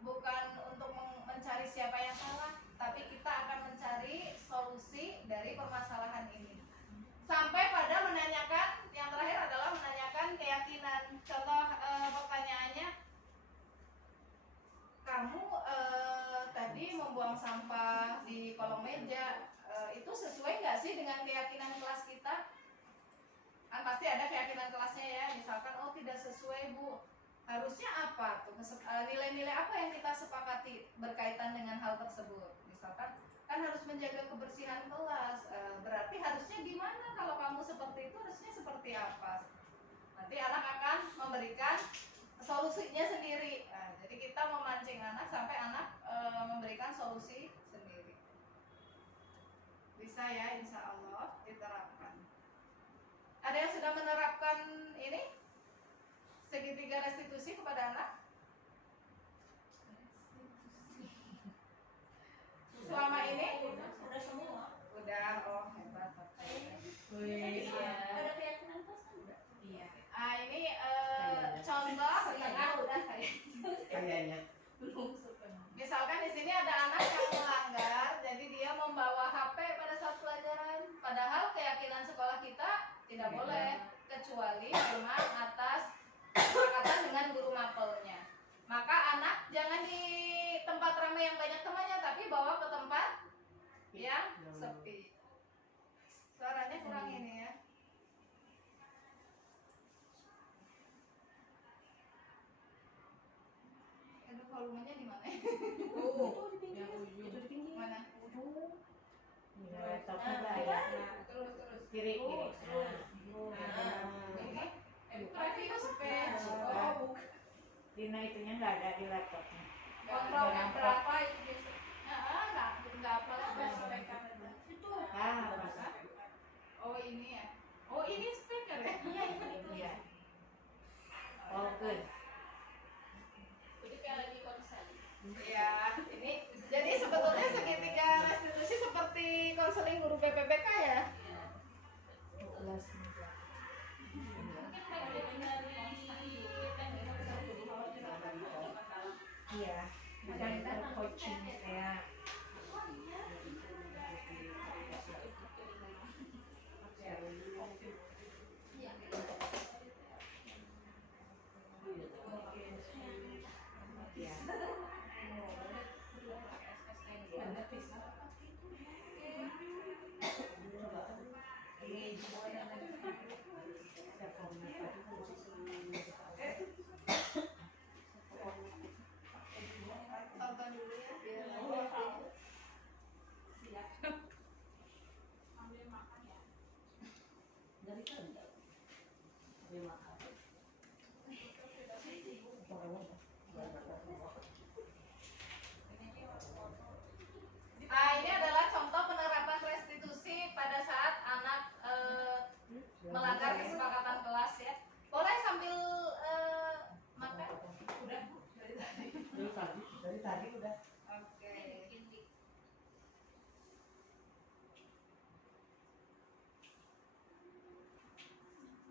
bukan untuk mencari siapa yang salah, tapi kita akan mencari solusi dari permasalahan ini. Sampai pada menanyakan, yang terakhir adalah menanyakan keyakinan. Contoh pertanyaannya, kamu tadi membuang sampah di kolong meja, itu sesuai nggak sih dengan keyakinan kelas kita? Kan pasti ada keyakinan kelasnya ya. Misalkan, oh tidak sesuai bu, harusnya apa tuh, nilai-nilai apa yang kita sepakati berkaitan dengan hal tersebut. Misalkan kan harus menjaga kebersihan kelas, berarti harusnya gimana, kalau kamu seperti itu harusnya seperti apa. Nanti anak akan memberikan solusinya sendiri. Jadi kita memancing anak sampai anak memberikan solusi sendiri. Bisa ya, insya Allah diterapkan. Ada yang sudah menerapkan ini segitiga restitusi kepada anak? Selama ini? Udah semua. Udah, oh hebat. Iya. Ada keyakinan kelas kan enggak? Tidak boleh, kecuali memang atas kesepakatan dengan guru mapelnya. Maka anak jangan di tempat ramai yang banyak temannya, tapi bawa ke tempat yang sepi. Suaranya kurang ini ya. Aduh, volumenya di mana? Yang ujung. Mana? Ini laptopnya nggak ya? Terus. Kiri. Ini previous page. Oh, bukan. Dina itunya nggak ada di laptopnya. Kontrol yang berapa itu biasa? Nggak apa lah. Itu. Apa? Oh ini ya. Oh ini speaker ya? Iya. Oh good. Jadi kayak lagi konser. Iya. Ini jadi sebetulnya segitiga restitusi seperti konseling guru PPPK ya. Mungkin bagian dari Iya. Ada coaching saya. Iya. Tonton dulu ya biar ini adalah contoh penerapan restitusi pada saat anak melanggar kesepakatan kelas ya. Boleh sambil makan? Udah Dari tadi udah. Oke.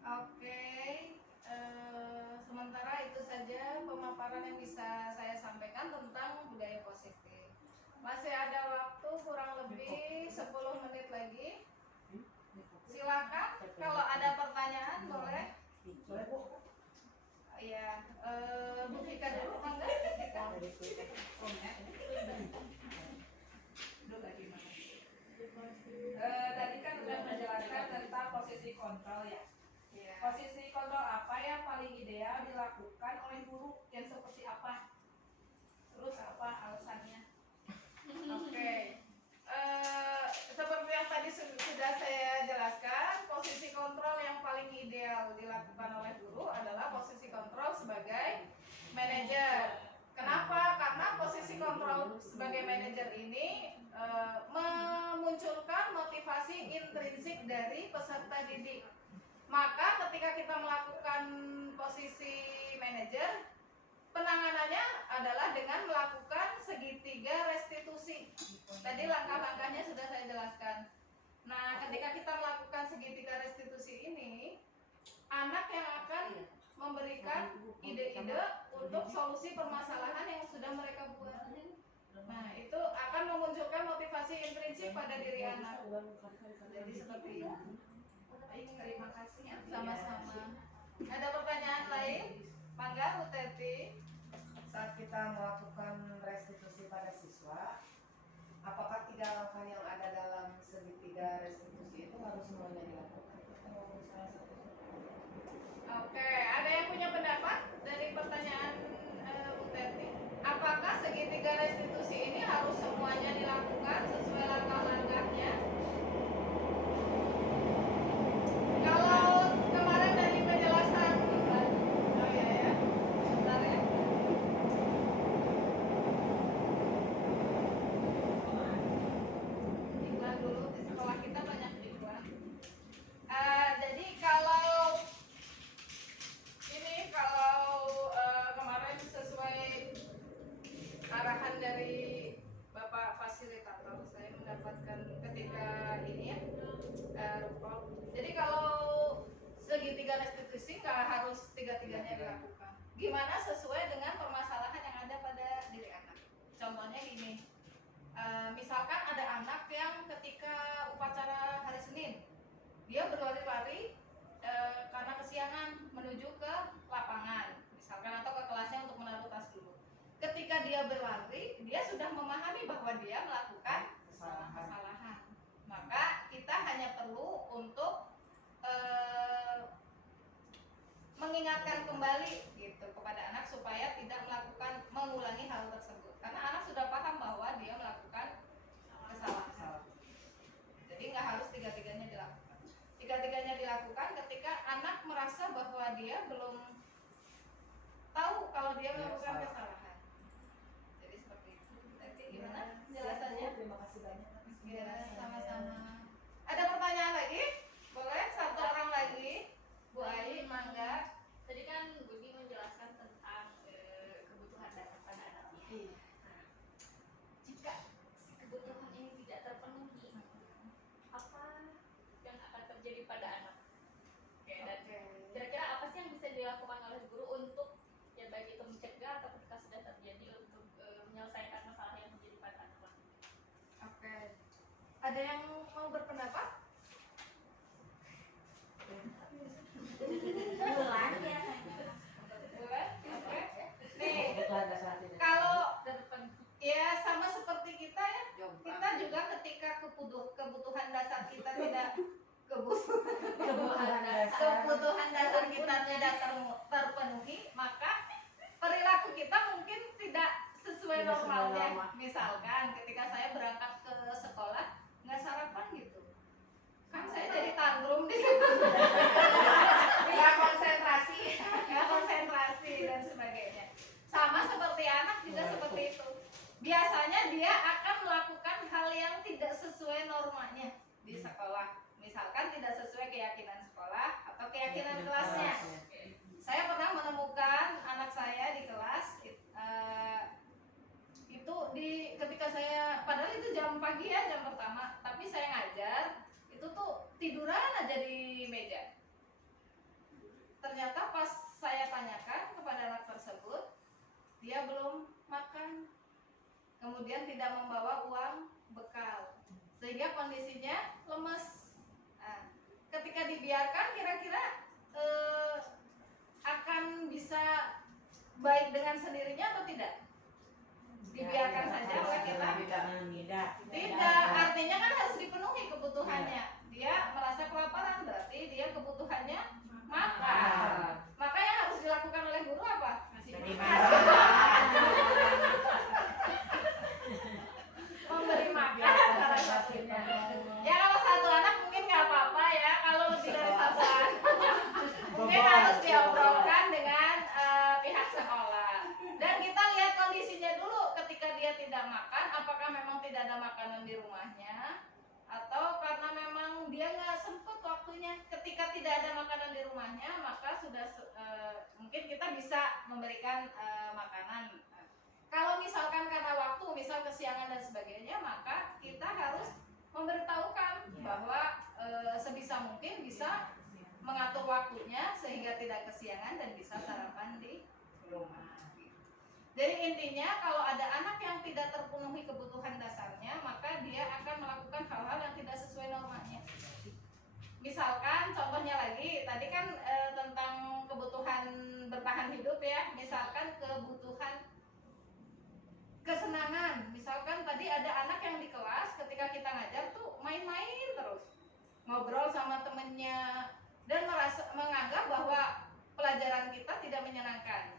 Oke, sementara itu saja pemaparan yang bisa saya sampaikan tentang budaya positif. Masih ada waktu kurang lebih 10 menit lagi. Silakan kalau ada pertanyaan boleh. Boleh Bu. Ya, Bu Fika dulu mangga. Tadi kan udah menjelaskan tentang posisi kontrol ya. Ya. Posisi kontrol apa yang paling ideal dilakukan oleh guru yang seperti apa? Terus apa alasannya? Oke. Seperti yang tadi sudah saya jelaskan, posisi kontrol yang paling ideal dilakukan oleh guru adalah posisi kontrol sebagai manajer. Kenapa? Karena posisi kontrol sebagai manajer ini memunculkan motivasi intrinsik dari peserta didik. Maka ketika kita melakukan posisi manajer, penanganannya adalah dengan melakukan segitiga restitusi. Tadi langkah-langkahnya sudah saya jelaskan. Nah, ketika kita melakukan segitiga restitusi ini, anak yang akan memberikan ide-ide untuk solusi permasalahan yang sudah mereka buat. Nah, itu akan memunculkan motivasi intrinsik pada diri anak. Jadi seperti itu. Baik, terima kasih. Sama-sama. Ada pertanyaan lain? Mangga, Bu Teti. Saat kita melakukan restitusi pada siswa, apakah 3 langkah yang ada dalam segitiga restitusi itu harus semuanya dilakukan? Oke, ada yang punya pendapat dari pertanyaan Bu Teti? Apakah segitiga restitusi ini harus semuanya dilakukan sesuai langkah-langkahnya? Kalau kemarin dari penjelasan, oh iya ya, sebentar ya. Iklan dulu, di sekolah kita banyak iklan. Jadi kalau kemarin sesuai arahan dari Bapak Fasilitator, saya mendapatkan ketika ini ya, report. Jadi kalau segitiga restitusi nggak harus tiga-tiganya dilakukan. Gimana sesuai dengan permasalahan yang ada pada diri anak. Contohnya gini, misalkan ada anak yang ketika upacara hari Senin dia berlari-lari dia berlari, dia sudah memahami bahwa dia melakukan Kesalahan. kesalahan. Maka kita hanya perlu untuk mengingatkan kembali gitu kepada anak supaya tidak mengulangi hal tersebut. Karena anak sudah paham bahwa dia melakukan kesalahan. Jadi nggak harus tiga-tiganya dilakukan. Tiga-tiganya dilakukan ketika anak merasa bahwa dia belum tahu kalau dia melakukan kesalahan. Jadi seperti itu. Jadi gimana penjelasannya? Terima kasih banyak. Ya, sama-sama. Ada pertanyaan lagi? Boleh? Satu orang lagi. Bu Ai, mangga. Tadi kan Budi menjelaskan tentang kebutuhan dasar pada anak. Jika si kebutuhan ini tidak terpenuhi, apa yang akan terjadi pada anak? Oke, dan kira-kira apa sih yang bisa dilakukan oleh guru untuk ya baik itu mencegah atau ketika sudah terjadi untuk menyelesaikan masalah yang terjadi pada anak? Oke. Ada yang mau berpendapat? Bulan ya. Boleh? Oke. Nih, Kebutuhan dasar tidak. kalau ya sama seperti kita ya, kita juga ketika kebutuhan dasar kita tidak kebutuhan dasar kita tidak terpenuhi, maka perilaku kita mungkin tidak sesuai normalnya. Misalkan ketika saya berangkat ke sekolah nggak sarapan gitu, kan saya jadi tantrum di situ, Nggak konsentrasi. nggak konsentrasi dan sebagainya. Sama seperti anak juga seperti itu. Biasanya dia akan melakukan hal yang tidak sesuai normanya di sekolah. Misalkan tidak sesuai keyakinan sekolah atau keyakinan kelasnya. Saya pernah menemukan anak saya di kelas itu ketika saya, padahal itu jam pagi ya, jam pertama, tapi saya ngajar itu tuh tiduran aja di meja. Ternyata pas saya tanyakan kepada anak tersebut, dia belum makan, kemudian tidak membawa uang bekal, sehingga kondisinya lemes. Nah, ketika dibiarkan, kira-kira akan bisa baik dengan sendirinya atau tidak? Dibiarkan saja oleh kita? Tidak, artinya kan harus dipenuhi kebutuhannya. Dia merasa kelaparan, berarti dia kebutuhannya makan. Maka yang harus dilakukan oleh guru apa? Memberi makan salah satunya. Ya kalau satu anak mungkin nggak apa-apa ya, kalau lebih dari satu anak mungkin harus diobrolkan dengan pihak sekolah. Dan kita lihat kondisinya dulu ketika dia tidak makan, apakah memang tidak ada makanan di rumahnya, atau karena memang dia nggak sempat waktunya. Ketika tidak ada makanan di rumahnya, maka sudah mungkin kita bisa memberikan makanan. Kalau misalkan karena waktu, misal kesiangan dan sebagainya, maka kita harus memberitahukan bahwa sebisa mungkin bisa mengatur waktunya sehingga tidak kesiangan dan bisa sarapan di rumah. Jadi intinya kalau ada anak yang tidak terpenuhi kebutuhan dasarnya, maka dia akan melakukan hal-hal yang tidak sesuai normanya. Misalkan contohnya lagi, tadi kan tentang kebutuhan bertahan hidup ya. Misalkan kebutuhan kesenangan. Misalkan tadi ada anak yang di kelas ketika kita ngajar tuh main-main terus, ngobrol sama temennya, dan menganggap bahwa pelajaran kita tidak menyenangkan.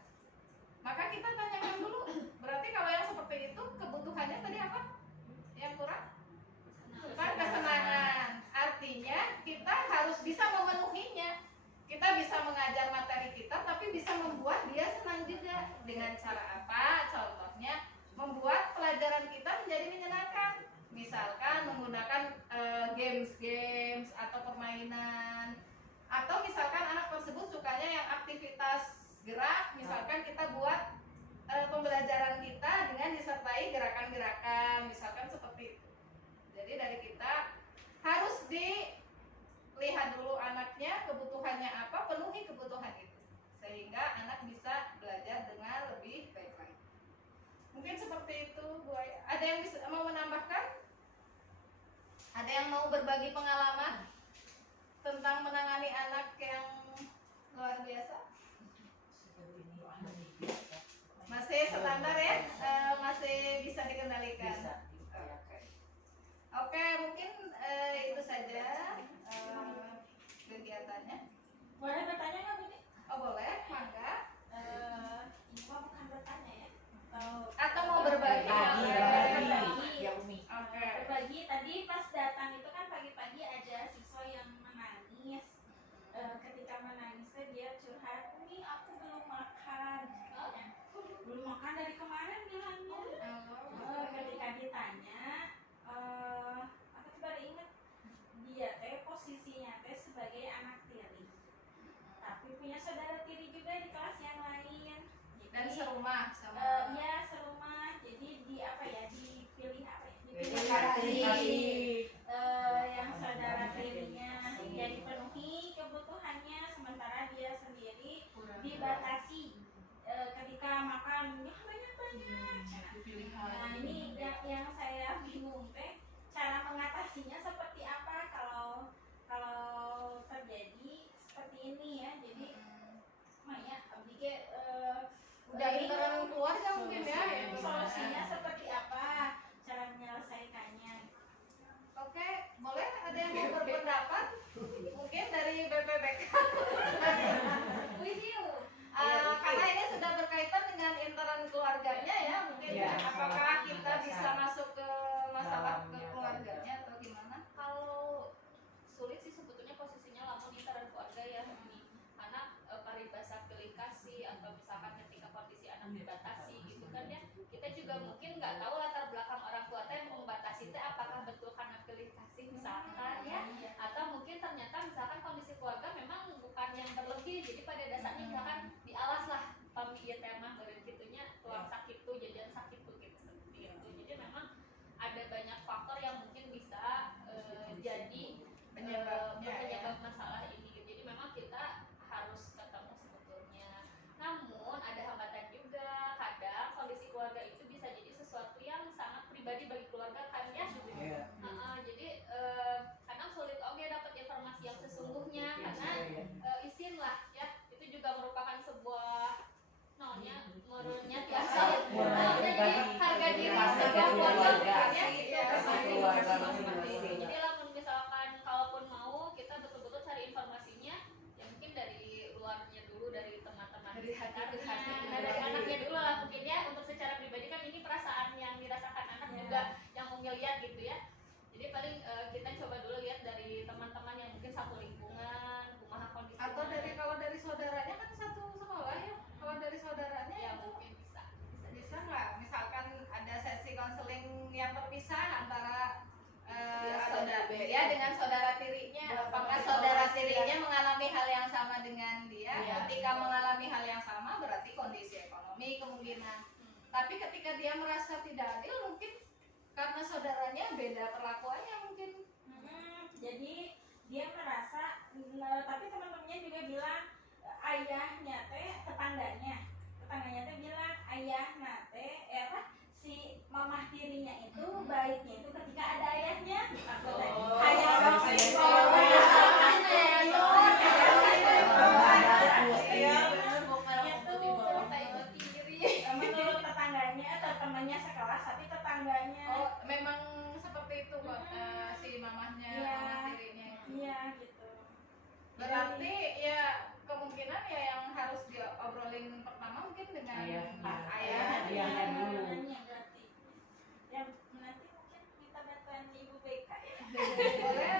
Maka kita tanyakan dulu, berarti kalau yang seperti itu kebutuhannya tadi apa? Yang kurang? Bukan kesenangan. Artinya kita harus bisa memenuhinya. Kita bisa mengajar materi kita, tapi bisa membuat dia senang juga. Dengan cara apa? Contohnya membuat pelajaran kita menjadi menyenangkan. Misalkan menggunakan games atau permainan, atau misalkan anak tersebut sukanya yang aktivitas gerak, misalkan kita buat pembelajaran kita dengan disertai gerakan-gerakan, misalkan seperti itu. Jadi dari kita harus dilihat dulu anaknya kebutuhannya apa, penuhi kebutuhan itu, sehingga anak bisa belajar dengan lebih baik lagi. Mungkin seperti itu, Bu Ai. Ada yang mau menambahkan? Ada yang mau berbagi pengalaman tentang menangani anak yang luar biasa? Masih standar ya punya saudara tiri juga di kelas yang lain. Dan Jadi, serumah sama ya serumah. Jadi di apa ya? Dipilih apa ya? Jadi Dipilih kasih. yang saudara tirinya jadi penuhi kebutuhannya, sementara dia sendiri dibatasi ketika makan ya banyak-banyak. Nah ini yang saya bingung teh, cara mengatasinya seperti apa kalau terjadi seperti ini ya. Jadi Maya abdi ge udah interan keluarga mungkin ya. solusinya seperti apa, cara menyelesaikannya. Oke, boleh ada yang mau berpendapat? Mungkin dari BPBK. With you. Karena ini sudah berkaitan dengan interan keluarganya ya, mungkin Iya, apakah kita masalah bisa masuk ke masalah ke dalamnya keluarganya atau gimana? Kalau sulit sih sebetulnya posisinya lamun interan keluarga ya ini anak paribasa pilih kasih atau misalkan ketika kondisi anak dibatasi gitu kan ya, kita juga mungkin nggak tahu latar belakang orang tua teh membatasi teh apakah betul karena pilih kasih misalkan ya, atau mungkin ternyata misalkan kondisi keluarga memang bukan yang berlebih, jadi pada dasarnya misalkan dialas lah pamilih tema beureun kitunya tuang sakit tuh jajan sakit tuh gitu seperti itu. Jadi memang ada banyak faktor yang mungkin bisa jadi penyebab masalah ini gitu. Jadi memang kita harus ketemu sebetulnya. Namun ada hambatan juga, kadang kondisi keluarga itu bisa jadi sesuatu yang sangat pribadi bagi keluarga kan ya. Jadi kadang sulit oke dapat informasi yang sesungguhnya karena izin lah ya itu juga merupakan sebuah menurutnya biasa. Jadi harga diri sebuah keluarga ya gitu. Jadi lamun misalkan kalaupun mau kita betul-betul cari informasinya ya mungkin dari luarnya dulu, dari teman-teman Dari hati ke hati. nah, dari anaknya dulu lah mungkin ya. Untuk secara pribadi kan ini perasaan yang dirasakan anak juga yang Umi lihat gitu ya. Jadi paling kita coba dulu lihat dari teman-teman yang mungkin satu lingkungan, kumaha kondisi. Atau kalau dari saudaranya kan satu sekolah ya. Kalau dari saudaranya ya itu mungkin bisa nggak? Misalkan ada sesi konseling yang terpisah antara saudara ya dengan saudara tirinya. Apakah saudara tirinya mengalami hal yang sama dengan dia? Ketika mengalami hal yang sama berarti kondisi ekonomi kemungkinan. Tapi ketika dia merasa tidak adil mungkin karena saudaranya beda perlakuannya mungkin. Jadi dia merasa, tapi teman-temannya juga bilang ayahnya teh tetangganya teh bilang ayahnya teh si mamah tirinya itu baiknya itu ketika ada ayahnya. Menurut tetangganya atau temannya sekelas tapi tetangganya. Oh, memang seperti itu kok si mamahnya, mamah tirinya. Iya gitu. Berarti ya kemungkinan ya yang harus diobrolin pertama mungkin dengan ayahnya dulu. Berarti. Ya nanti mungkin minta bantuan Ibu BK ya. Boleh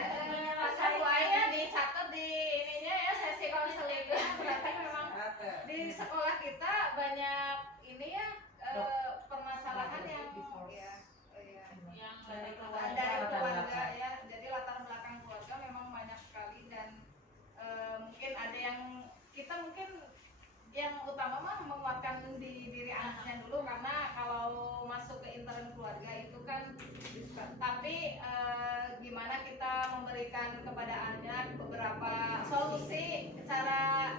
satu ayah dicatat di ininya ya sesi konselingnya. Berarti memang di sekolah kita banyak ini ya permasalahan yang yang dari dari keluarga ya. Jadi latar belakang keluarga memang banyak sekali dan mungkin ada yang kita mungkin yang utama mah menguatkan di diri anaknya dulu karena kalau masuk ke intern keluarga itu kan tapi gimana kita memberikan kepada anak beberapa solusi cara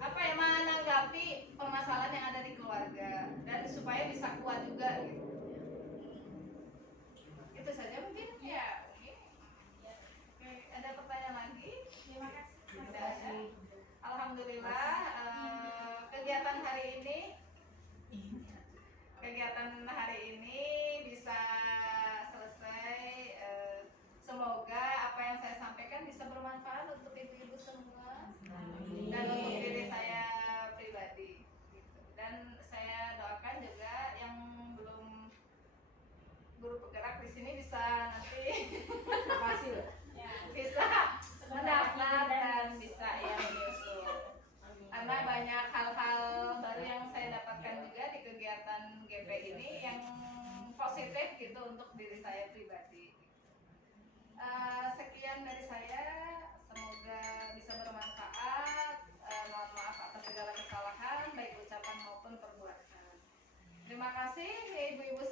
apa ya menanggapi permasalahan yang ada di keluarga dan supaya bisa kuat juga gitu. Itu saja mungkin ya. Oke, ada pertanyaan lagi? Terima kasih. Tidak ada. Alhamdulillah kegiatan hari ini bisa selesai. Semoga apa yang saya sampaikan bisa bermanfaat untuk ibu-ibu semua dan untuk diri saya pribadi. Dan saya doakan juga yang belum guru penggerak di sini bisa nanti bisa mendaftar dan bisa yang menyusul. Karena banyak hal-hal baru yang saya dapatkan juga di kegiatan GP ini yang positif gitu untuk diri saya pribadi. Sekian dari saya, semoga bisa bermanfaat. Terima kasih ya ibu-ibu